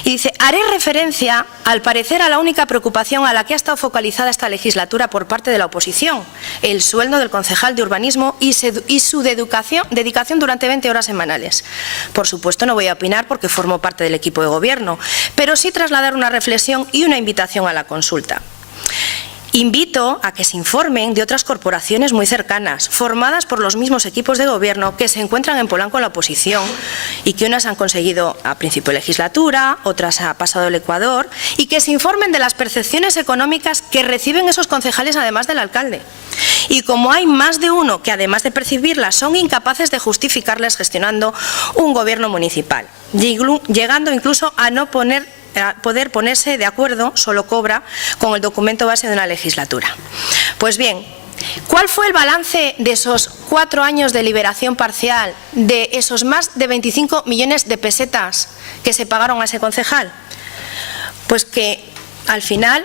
Y dice, haré referencia, al parecer, a la única preocupación a la que ha estado focalizada esta legislatura por parte de la oposición, el sueldo del concejal de urbanismo y su dedicación durante 20 horas semanales. Por supuesto no voy a opinar porque formo parte del equipo de gobierno, pero sí trasladar una reflexión y una invitación a la consulta. Invito a que se informen de otras corporaciones muy cercanas, formadas por los mismos equipos de gobierno que se encuentran en Polanco en la oposición y que unas han conseguido a principio de legislatura, otras ha pasado el Ecuador, y que se informen de las percepciones económicas que reciben esos concejales además del alcalde. Y como hay más de uno que además de percibirlas son incapaces de justificarlas gestionando un gobierno municipal, llegando incluso a no poder ponerse de acuerdo, solo cobra, con el documento base de una legislatura. Pues bien, ¿cuál fue el balance de esos 4 años de liberación parcial, de esos más de 25 millones de pesetas que se pagaron a ese concejal? Pues que al final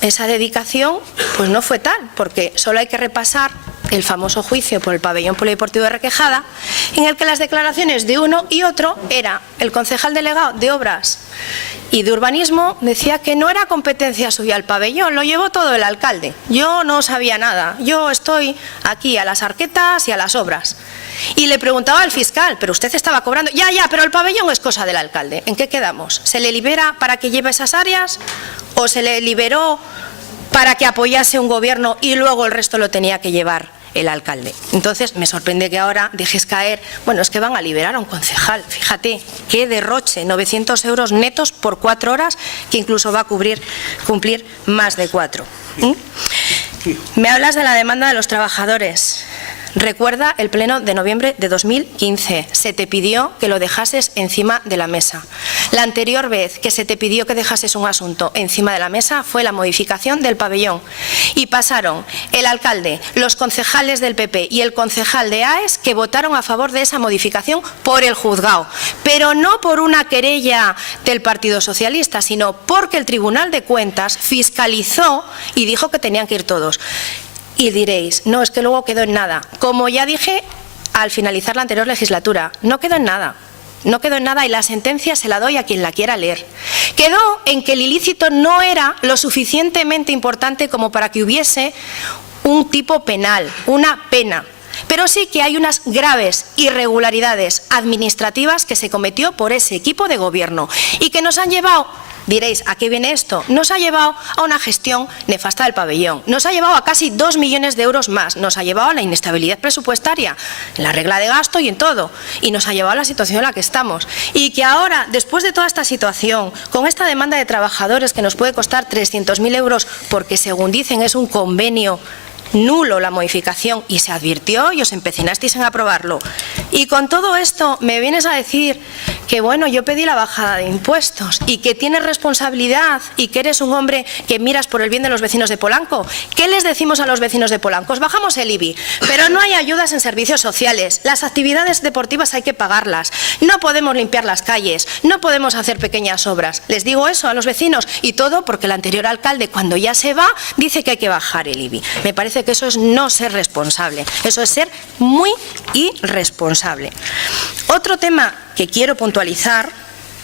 esa dedicación pues no fue tal, porque solo hay que repasar el famoso juicio por el pabellón polideportivo de Requejada, en el que las declaraciones de uno y otro era el concejal delegado de Obras y de Urbanismo decía que no era competencia suya el pabellón, lo llevó todo el alcalde. Yo no sabía nada, yo estoy aquí a las arquetas y a las obras. Y le preguntaba al fiscal, pero usted estaba cobrando, ya, pero el pabellón es cosa del alcalde. ¿En qué quedamos? ¿Se le libera para que lleve esas áreas o se le liberó para que apoyase un gobierno y luego el resto lo tenía que llevar el alcalde? Entonces me sorprende que ahora dejes caer, bueno, es que van a liberar a un concejal, fíjate, qué derroche, 900 euros netos por 4 horas, que incluso va a cumplir más de 4. Me hablas de la demanda de los trabajadores. Recuerda el pleno de noviembre de 2015. Se te pidió que lo dejases encima de la mesa. La anterior vez que se te pidió que dejases un asunto encima de la mesa fue la modificación del pabellón. Y pasaron el alcalde, los concejales del PP y el concejal de AES que votaron a favor de esa modificación por el juzgado. Pero no por una querella del Partido Socialista, sino porque el Tribunal de Cuentas fiscalizó y dijo que tenían que ir todos. Y diréis, no, es que luego quedó en nada. Como ya dije al finalizar la anterior legislatura, no quedó en nada. No quedó en nada y la sentencia se la doy a quien la quiera leer. Quedó en que el ilícito no era lo suficientemente importante como para que hubiese un tipo penal, una pena. Pero sí que hay unas graves irregularidades administrativas que se cometió por ese equipo de gobierno y que nos han llevado. Diréis, ¿a qué viene esto? Nos ha llevado a una gestión nefasta del pabellón, nos ha llevado a casi 2 millones de euros más, nos ha llevado a la inestabilidad presupuestaria, en la regla de gasto y en todo, y nos ha llevado a la situación en la que estamos. Y que ahora, después de toda esta situación, con esta demanda de trabajadores que nos puede costar 300.000 euros, porque según dicen es un convenio nulo la modificación y se advirtió y os empecinasteis en aprobarlo. Y con todo esto me vienes a decir que bueno, yo pedí la bajada de impuestos y que tienes responsabilidad y que eres un hombre que miras por el bien de los vecinos de Polanco. ¿Qué les decimos a los vecinos de Polanco? Os bajamos el IBI, pero no hay ayudas en servicios sociales, las actividades deportivas hay que pagarlas, no podemos limpiar las calles, no podemos hacer pequeñas obras. Les digo eso a los vecinos y todo porque el anterior alcalde, cuando ya se va, dice que hay que bajar el IBI. Me parece que eso es no ser responsable, eso es ser muy irresponsable. Otro tema que quiero puntualizar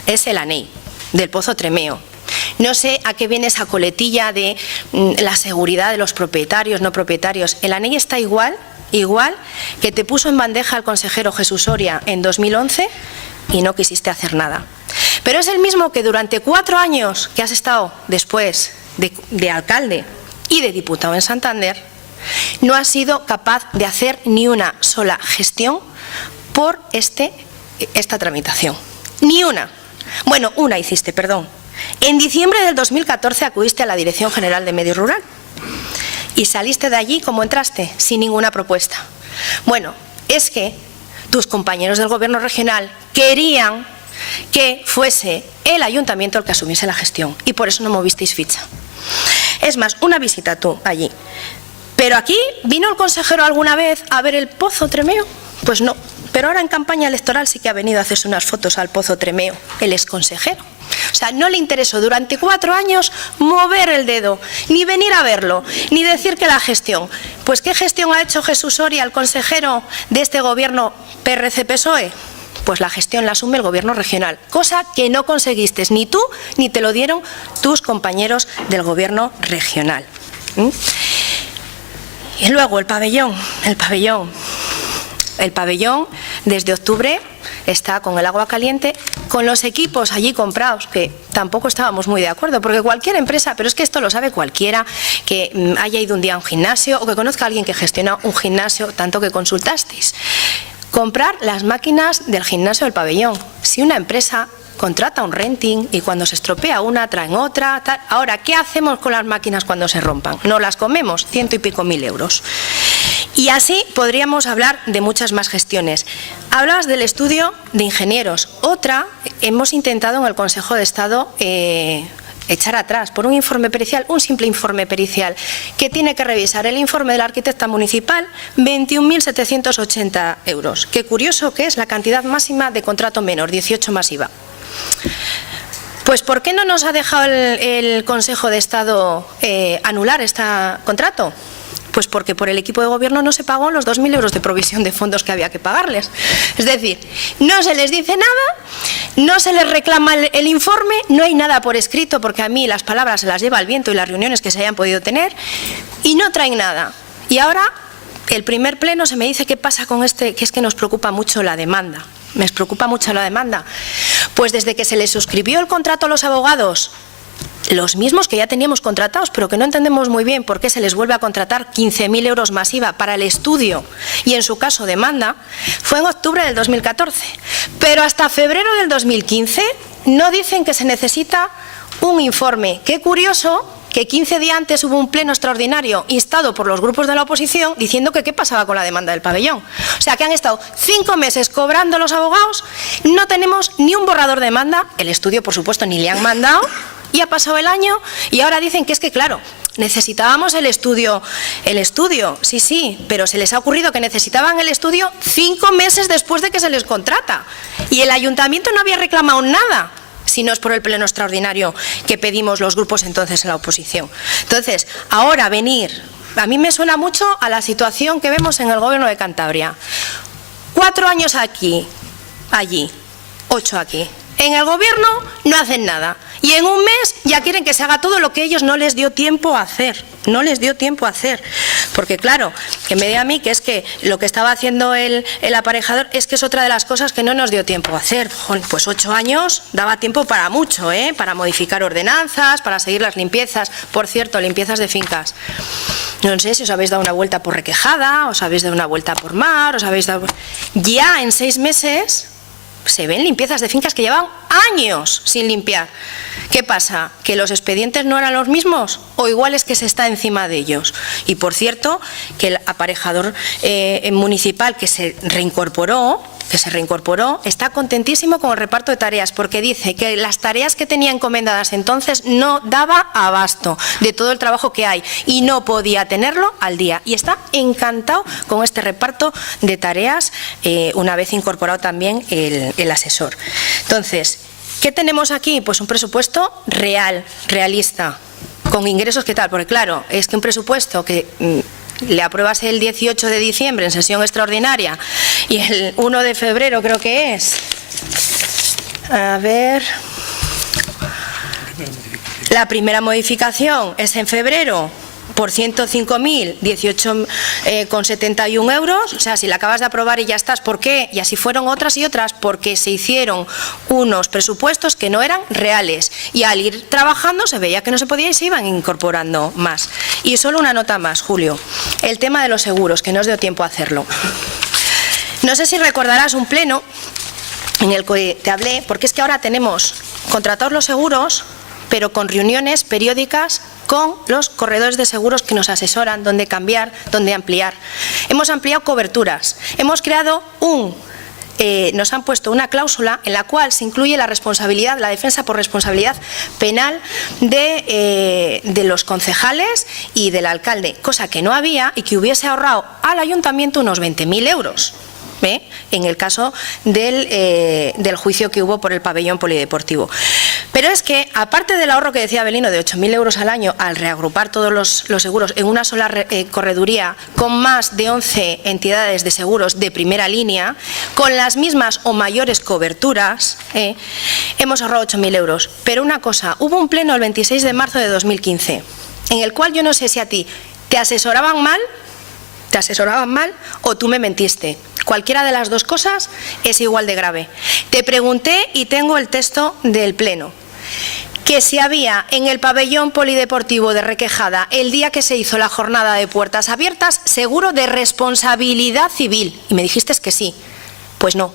es el ANEI del Pozo Tremeo. No sé a qué viene esa coletilla de la seguridad de los propietarios, no propietarios. El ANEI está igual que te puso en bandeja el consejero Jesús Soria en 2011 y no quisiste hacer nada. Pero es el mismo que durante 4 años que has estado después de alcalde y de diputado en Santander, no has sido capaz de hacer ni una sola gestión por esta tramitación. Ni una. Bueno, una hiciste, perdón. En diciembre del 2014 acudiste a la Dirección General de Medio Rural y saliste de allí como entraste, sin ninguna propuesta. Bueno, es que tus compañeros del Gobierno regional querían que fuese el ayuntamiento el que asumiese la gestión y por eso no movisteis ficha. Es más, una visita tú allí. ¿Pero aquí vino el consejero alguna vez a ver el Pozo Tremeo? Pues no, pero ahora en campaña electoral sí que ha venido a hacerse unas fotos al Pozo Tremeo, el exconsejero. O sea, no le interesó durante 4 años mover el dedo, ni venir a verlo, ni decir que la gestión. Pues ¿qué gestión ha hecho Jesús Soria, el consejero de este gobierno PRC-PSOE? Pues la gestión la asume el gobierno regional, cosa que no conseguiste ni tú ni te lo dieron tus compañeros del gobierno regional. Y luego el pabellón desde octubre está con el agua caliente, con los equipos allí comprados, que tampoco estábamos muy de acuerdo, porque cualquier empresa, pero es que esto lo sabe cualquiera, que haya ido un día a un gimnasio o que conozca a alguien que gestiona un gimnasio, tanto que consultasteis. Comprar las máquinas del gimnasio del pabellón. Si una empresa contrata un renting y cuando se estropea una traen otra, tal. Ahora, ¿qué hacemos con las máquinas cuando se rompan? No las comemos, 100 y pico mil euros. Y así podríamos hablar de muchas más gestiones. Hablabas del estudio de ingenieros. Otra, hemos intentado en el Consejo de Estado echar atrás por un informe pericial, un simple informe pericial, que tiene que revisar el informe de la arquitecta municipal, 21.780 euros. Qué curioso que es la cantidad máxima de contrato menor, 18 más IVA. Pues ¿por qué no nos ha dejado el Consejo de Estado anular este contrato? Pues porque por el equipo de gobierno no se pagó los 2.000 euros de provisión de fondos que había que pagarles. Es decir, no se les dice nada, no se les reclama el informe, no hay nada por escrito porque a mí las palabras se las lleva el viento y las reuniones que se hayan podido tener y no traen nada. Y ahora el primer pleno se me dice qué pasa con que es que nos preocupa mucho la demanda. Me preocupa mucho la demanda. Pues desde que se les suscribió el contrato a los abogados, los mismos que ya teníamos contratados, pero que no entendemos muy bien por qué se les vuelve a contratar 15.000 euros más IVA para el estudio y en su caso demanda, fue en octubre del 2014. Pero hasta febrero del 2015 no dicen que se necesita un informe. Qué curioso que 15 días antes hubo un pleno extraordinario instado por los grupos de la oposición diciendo que qué pasaba con la demanda del pabellón. O sea, que han estado 5 meses cobrando los abogados, no tenemos ni un borrador de demanda, el estudio, por supuesto, ni le han mandado, y ha pasado el año y ahora dicen que es que, claro, necesitábamos el estudio, sí, pero se les ha ocurrido que necesitaban el estudio 5 meses después de que se les contrata. Y el ayuntamiento no había reclamado nada, si no es por el pleno extraordinario que pedimos los grupos entonces en la oposición. Entonces, ahora venir, a mí me suena mucho a la situación que vemos en el Gobierno de Cantabria. 4 años aquí, allí, 8 aquí. En el Gobierno no hacen nada. Y en un mes ya quieren que se haga todo lo que ellos no les dio tiempo a hacer. No les dio tiempo a hacer. Porque claro, que me diga a mí que es que lo que estaba haciendo el aparejador es que es otra de las cosas que no nos dio tiempo a hacer. Pues 8 años daba tiempo para mucho, para modificar ordenanzas, para seguir las limpiezas. Por cierto, limpiezas de fincas. No sé si os habéis dado una vuelta por Requejada, os habéis dado una vuelta por Mar, os habéis dado... Ya en 6 meses... se ven limpiezas de fincas que llevan años sin limpiar. ¿Qué pasa? ¿Que los expedientes no eran los mismos? ¿O igual es que se está encima de ellos? Y por cierto, que el aparejador municipal que se reincorporó, está contentísimo con el reparto de tareas, porque dice que las tareas que tenía encomendadas entonces no daba abasto de todo el trabajo que hay y no podía tenerlo al día. Y está encantado con este reparto de tareas, una vez incorporado también el asesor. Entonces, ¿qué tenemos aquí? Pues un presupuesto realista, con ingresos, ¿qué tal? Porque claro, es que un presupuesto que... le apruebas el 18 de diciembre en sesión extraordinaria y el 1 de febrero creo que es, a ver, la primera modificación es en febrero por 105.018,71 euros, o sea, si la acabas de aprobar y ya estás, ¿por qué? Y así fueron otras y otras, porque se hicieron unos presupuestos que no eran reales y al ir trabajando se veía que no se podía y se iban incorporando más. Y solo una nota más, Julio, el tema de los seguros, que no os dio tiempo a hacerlo. No sé si recordarás un pleno en el que te hablé, porque es que ahora tenemos contratados los seguros, pero con reuniones periódicas con los corredores de seguros que nos asesoran dónde cambiar, dónde ampliar. Hemos ampliado coberturas, hemos creado nos han puesto una cláusula en la cual se incluye la responsabilidad, la defensa por responsabilidad penal de los concejales y del alcalde, cosa que no había y que hubiese ahorrado al ayuntamiento unos 20.000 euros. En el caso del juicio que hubo por el pabellón polideportivo. Pero es que, aparte del ahorro que decía Belino de 8.000 euros al año al reagrupar todos los seguros en una sola correduría con más de 11 entidades de seguros de primera línea, con las mismas o mayores coberturas, hemos ahorrado 8.000 euros. Pero una cosa, hubo un pleno el 26 de marzo de 2015, en el cual yo no sé si a ti te asesoraban mal o tú me mentiste. Cualquiera de las dos cosas es igual de grave. Te pregunté y tengo el texto del pleno, que si había en el pabellón polideportivo de Requejada el día que se hizo la jornada de puertas abiertas seguro de responsabilidad civil. Y me dijiste que sí. Pues no,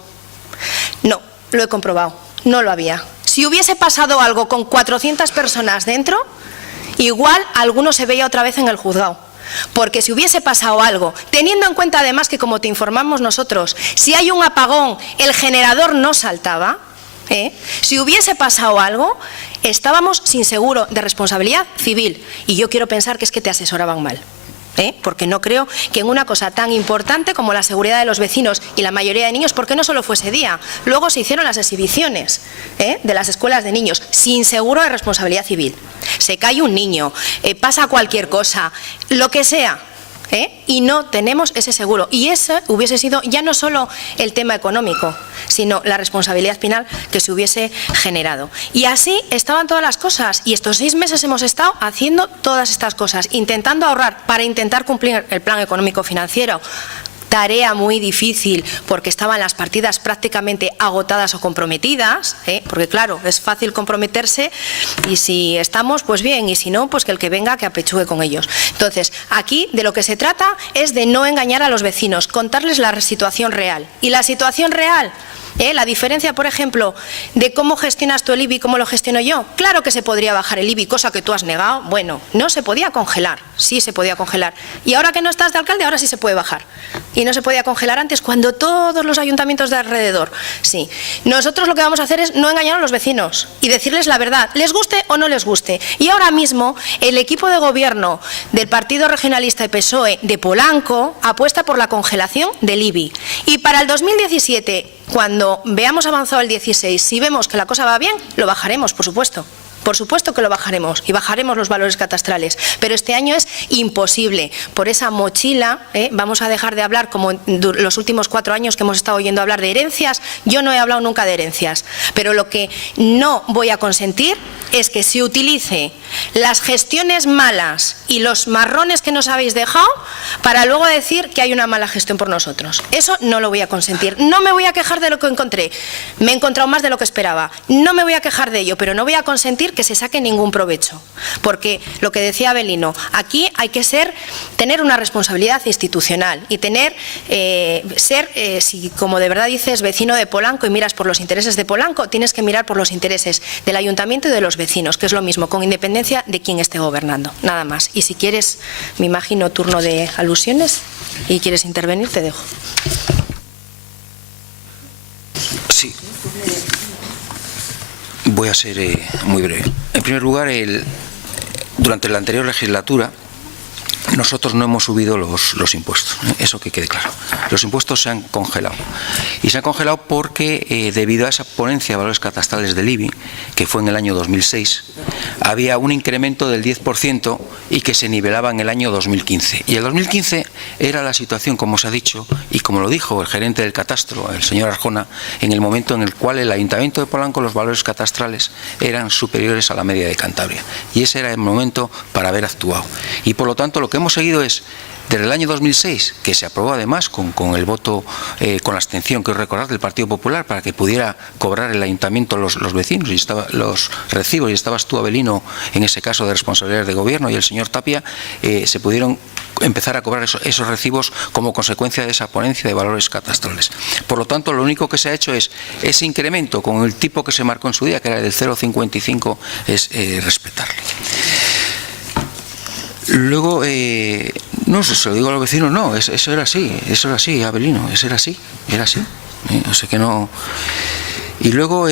lo he comprobado, no lo había. Si hubiese pasado algo con 400 personas dentro, igual alguno se veía otra vez en el juzgado. Porque si hubiese pasado algo, teniendo en cuenta además que, como te informamos nosotros, si hay un apagón, el generador no saltaba, si hubiese pasado algo, estábamos sin seguro de responsabilidad civil. Y yo quiero pensar que es que te asesoraban mal. Porque no creo que en una cosa tan importante como la seguridad de los vecinos y la mayoría de niños, porque no solo fue ese día, luego se hicieron las exhibiciones de las escuelas de niños sin seguro de responsabilidad civil. Se cae un niño, pasa cualquier cosa, lo que sea, y no tenemos ese seguro. Y ese hubiese sido ya no solo el tema económico, sino la responsabilidad penal que se hubiese generado. Y así estaban todas las cosas. Y estos 6 meses hemos estado haciendo todas estas cosas, intentando ahorrar para intentar cumplir el plan económico financiero. Tarea muy difícil porque estaban las partidas prácticamente agotadas o comprometidas, porque claro, es fácil comprometerse y si estamos, pues bien, y si no, pues que el que venga que apechugue con ellos. Entonces, aquí de lo que se trata es de no engañar a los vecinos, contarles la situación real. Y la situación real, La diferencia, por ejemplo, de cómo gestionas tú el IBI y cómo lo gestiono yo. Claro que se podría bajar el IBI, cosa que tú has negado. Bueno, no se podía congelar, sí se podía congelar. Y ahora que no estás de alcalde, ahora sí se puede bajar. Y no se podía congelar antes cuando todos los ayuntamientos de alrededor, sí. Nosotros lo que vamos a hacer es no engañar a los vecinos y decirles la verdad, les guste o no les guste. Y ahora mismo el equipo de gobierno del Partido Regionalista y PSOE de Polanco apuesta por la congelación del IBI. Y para el 2017, cuando veamos avanzado el 16, si vemos que la cosa va bien, lo bajaremos, por supuesto. Por supuesto que lo bajaremos y bajaremos los valores catastrales, pero este año es imposible. Por esa mochila vamos a dejar de hablar, como en los últimos 4 años que hemos estado oyendo hablar de herencias. Yo no he hablado nunca de herencias, pero lo que no voy a consentir es que se utilice las gestiones malas y los marrones que nos habéis dejado para luego decir que hay una mala gestión por nosotros. Eso no lo voy a consentir. No me voy a quejar de lo que encontré. Me he encontrado más de lo que esperaba. No me voy a quejar de ello, pero no voy a consentir que se saque ningún provecho. Porque lo que decía Abelino, aquí hay que tener una responsabilidad institucional y si como de verdad dices vecino de Polanco y miras por los intereses de Polanco, tienes que mirar por los intereses del ayuntamiento y de los vecinos, que es lo mismo, con independencia de quién esté gobernando, nada más. Y si quieres, me imagino, turno de alusiones y quieres intervenir, te dejo. Sí. Voy a ser muy breve. En primer lugar, durante la anterior legislatura, nosotros no hemos subido los impuestos, eso que quede claro. Los impuestos se han congelado. Y se han congelado porque, debido a esa ponencia de valores catastrales del IBI, que fue en el año 2006, había un incremento del 10% y que se nivelaba en el año 2015. Y el 2015 era la situación, como se ha dicho, y como lo dijo el gerente del catastro, el señor Arjona, en el momento en el cual el Ayuntamiento de Polanco, los valores catastrales eran superiores a la media de Cantabria. Y ese era el momento para haber actuado. Y por lo tanto, lo que hemos seguido es, desde el año 2006, que se aprobó además con el voto, con la abstención, que os recordar, del Partido Popular, para que pudiera cobrar el ayuntamiento los vecinos, y los recibos, y estabas tú, Abelino, en ese caso de responsabilidades de gobierno, y el señor Tapia, se pudieron empezar a cobrar esos recibos como consecuencia de esa ponencia de valores catastrales. Por lo tanto, lo único que se ha hecho es ese incremento con el tipo que se marcó en su día, que era del 0,55, es respetarlo. Luego, no sé, se lo digo a los vecinos, no, eso era así, Abelino, eso era así, o sea que no. Y luego,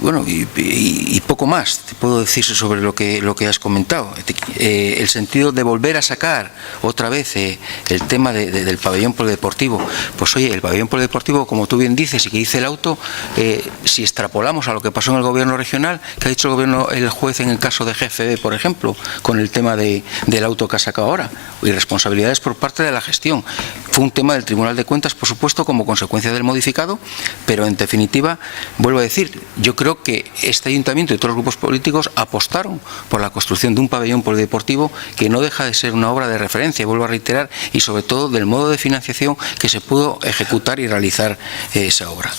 bueno, y poco más te puedo decir sobre lo que has comentado. El sentido de volver a sacar otra vez el tema del pabellón polideportivo. Pues oye, el pabellón polideportivo, como tú bien dices y que dice el auto, si extrapolamos a lo que pasó en el gobierno regional, que ha dicho el juez en el caso de GFB, por ejemplo, con el tema del auto que ha sacado ahora, y responsabilidades por parte de la gestión. Fue un tema del Tribunal de Cuentas, por supuesto, como consecuencia del modificado, pero en definitiva, vuelvo a decir, yo creo que este ayuntamiento y todos los grupos políticos apostaron por la construcción de un pabellón polideportivo que no deja de ser una obra de referencia, vuelvo a reiterar, y sobre todo del modo de financiación que se pudo ejecutar y realizar esa obra.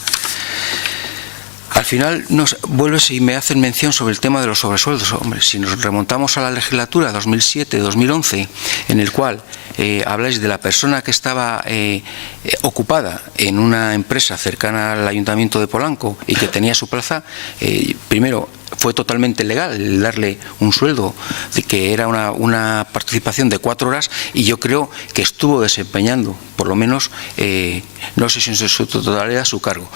Al final vuelves y me hacen mención sobre el tema de los sobresueldos. Hombre, si nos remontamos a la legislatura 2007-2011, en el cual habláis de la persona que estaba ocupada en una empresa cercana al Ayuntamiento de Polanco y que tenía su plaza, primero, fue totalmente legal el darle un sueldo, de que era una participación de 4 horas, y yo creo que estuvo desempeñando, por lo menos, no sé si en su totalidad, su cargo.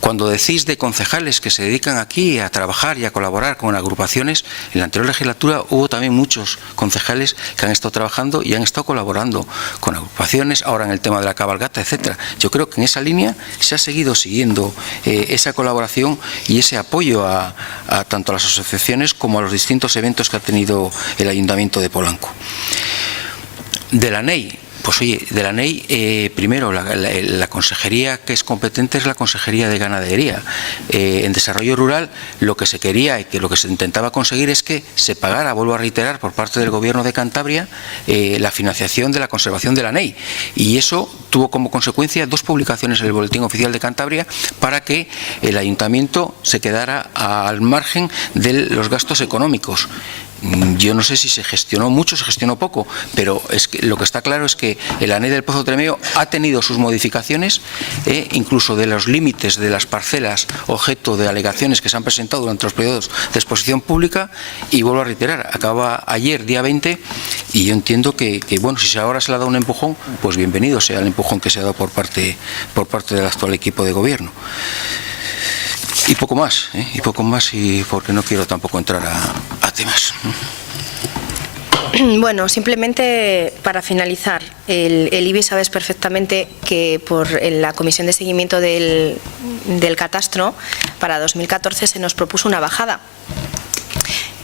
Cuando decís de concejales que se dedican aquí a trabajar y a colaborar con agrupaciones, en la anterior legislatura hubo también muchos concejales que han estado trabajando y han estado colaborando con agrupaciones, ahora en el tema de la cabalgata, etcétera. Yo creo que en esa línea se ha seguido siguiendo esa colaboración y ese apoyo a tanto a las asociaciones como a los distintos eventos que ha tenido el Ayuntamiento de Polanco. De la NEI, pues oye, de la NEI, primero, la consejería que es competente es la Consejería de Ganadería. En Desarrollo Rural, lo que se quería y que lo que se intentaba conseguir es que se pagara, vuelvo a reiterar, por parte del Gobierno de Cantabria, la financiación de la conservación de la NEI. Y eso tuvo como consecuencia 2 publicaciones en el Boletín Oficial de Cantabria para que el Ayuntamiento se quedara al margen de los gastos económicos. Yo no sé si se gestionó mucho, se gestionó poco, pero es que lo que está claro es que el ANE del Pozo Tremeo ha tenido sus modificaciones, incluso de los límites de las parcelas objeto de alegaciones que se han presentado durante los periodos de exposición pública, y vuelvo a reiterar, acaba ayer, día 20, y yo entiendo que bueno, si ahora se le ha dado un empujón, pues bienvenido sea el empujón que se ha dado por parte del actual equipo de gobierno. Y poco más, y porque no quiero tampoco entrar a temas. Bueno, simplemente para finalizar, el IBI sabes perfectamente que por la Comisión de Seguimiento del Catastro para 2014 se nos propuso una bajada.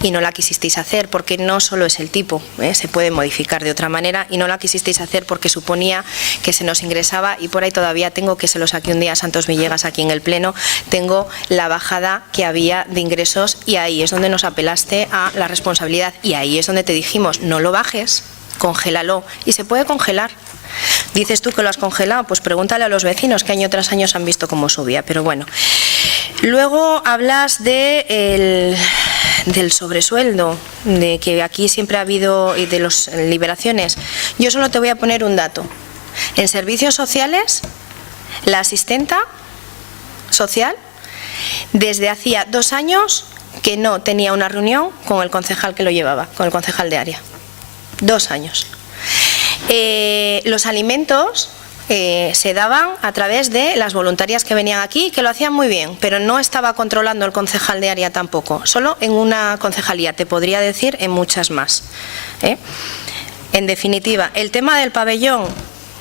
Y no la quisisteis hacer porque no solo es el tipo, se puede modificar de otra manera, y no la quisisteis hacer porque suponía que se nos ingresaba, y por ahí todavía tengo, que se lo saqué un día a Santos Villegas aquí en el Pleno, tengo la bajada que había de ingresos, y ahí es donde nos apelaste a la responsabilidad, y ahí es donde te dijimos, no lo bajes, congélalo, y se puede congelar. Dices tú que lo has congelado, pues pregúntale a los vecinos que año tras año han visto cómo subía, pero bueno. Luego hablas del sobresueldo, de que aquí siempre ha habido, y de las liberaciones. Yo solo te voy a poner un dato. En servicios sociales, la asistenta social, desde hacía 2 años que no tenía una reunión con el concejal que lo llevaba, con el concejal de área. 2 años. Los alimentos se daban a través de las voluntarias que venían aquí, que lo hacían muy bien, pero no estaba controlando el concejal de área tampoco, solo en una concejalía, te podría decir en muchas más. En definitiva, el tema del pabellón,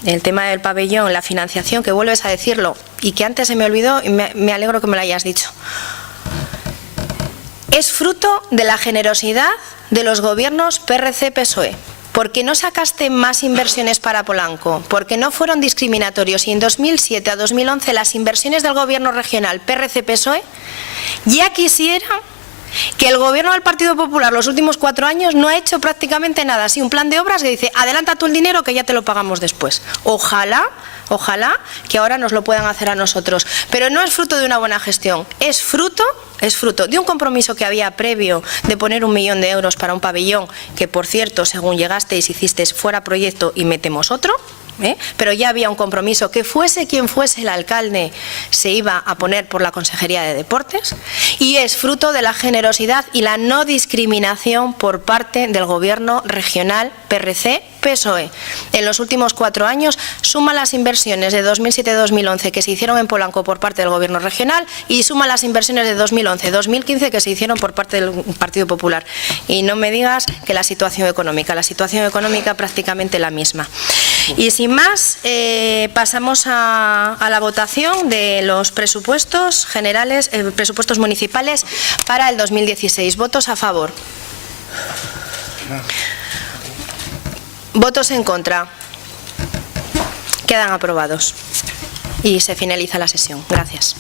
la financiación, que vuelves a decirlo y que antes se me olvidó, y me alegro que me lo hayas dicho, es fruto de la generosidad de los gobiernos PRC-PSOE. Porque no sacaste más inversiones para Polanco, porque no fueron discriminatorios, y en 2007 a 2011 las inversiones del gobierno regional PRC-PSOE ya quisieran que el gobierno del Partido Popular los últimos 4 años no ha hecho prácticamente nada. Sí, un plan de obras que dice, adelanta tú el dinero que ya te lo pagamos después. Ojalá que ahora nos lo puedan hacer a nosotros. Pero no es fruto de una buena gestión, es fruto de un compromiso que había previo de poner 1 millón de euros para un pabellón, que por cierto, según llegasteis, hicisteis fuera proyecto y metemos otro. Pero ya había un compromiso, que fuese quien fuese el alcalde, se iba a poner por la Consejería de Deportes, y es fruto de la generosidad y la no discriminación por parte del gobierno regional PRC-PSOE. En los últimos 4 años suma las inversiones de 2007-2011 que se hicieron en Polanco por parte del gobierno regional, y suma las inversiones de 2011-2015 que se hicieron por parte del Partido Popular. Y no me digas que la situación económica prácticamente la misma. Y sin más, pasamos a la votación de los presupuestos generales, presupuestos municipales para el 2016. ¿Votos a favor? ¿Votos en contra? Quedan aprobados. Y se finaliza la sesión. Gracias.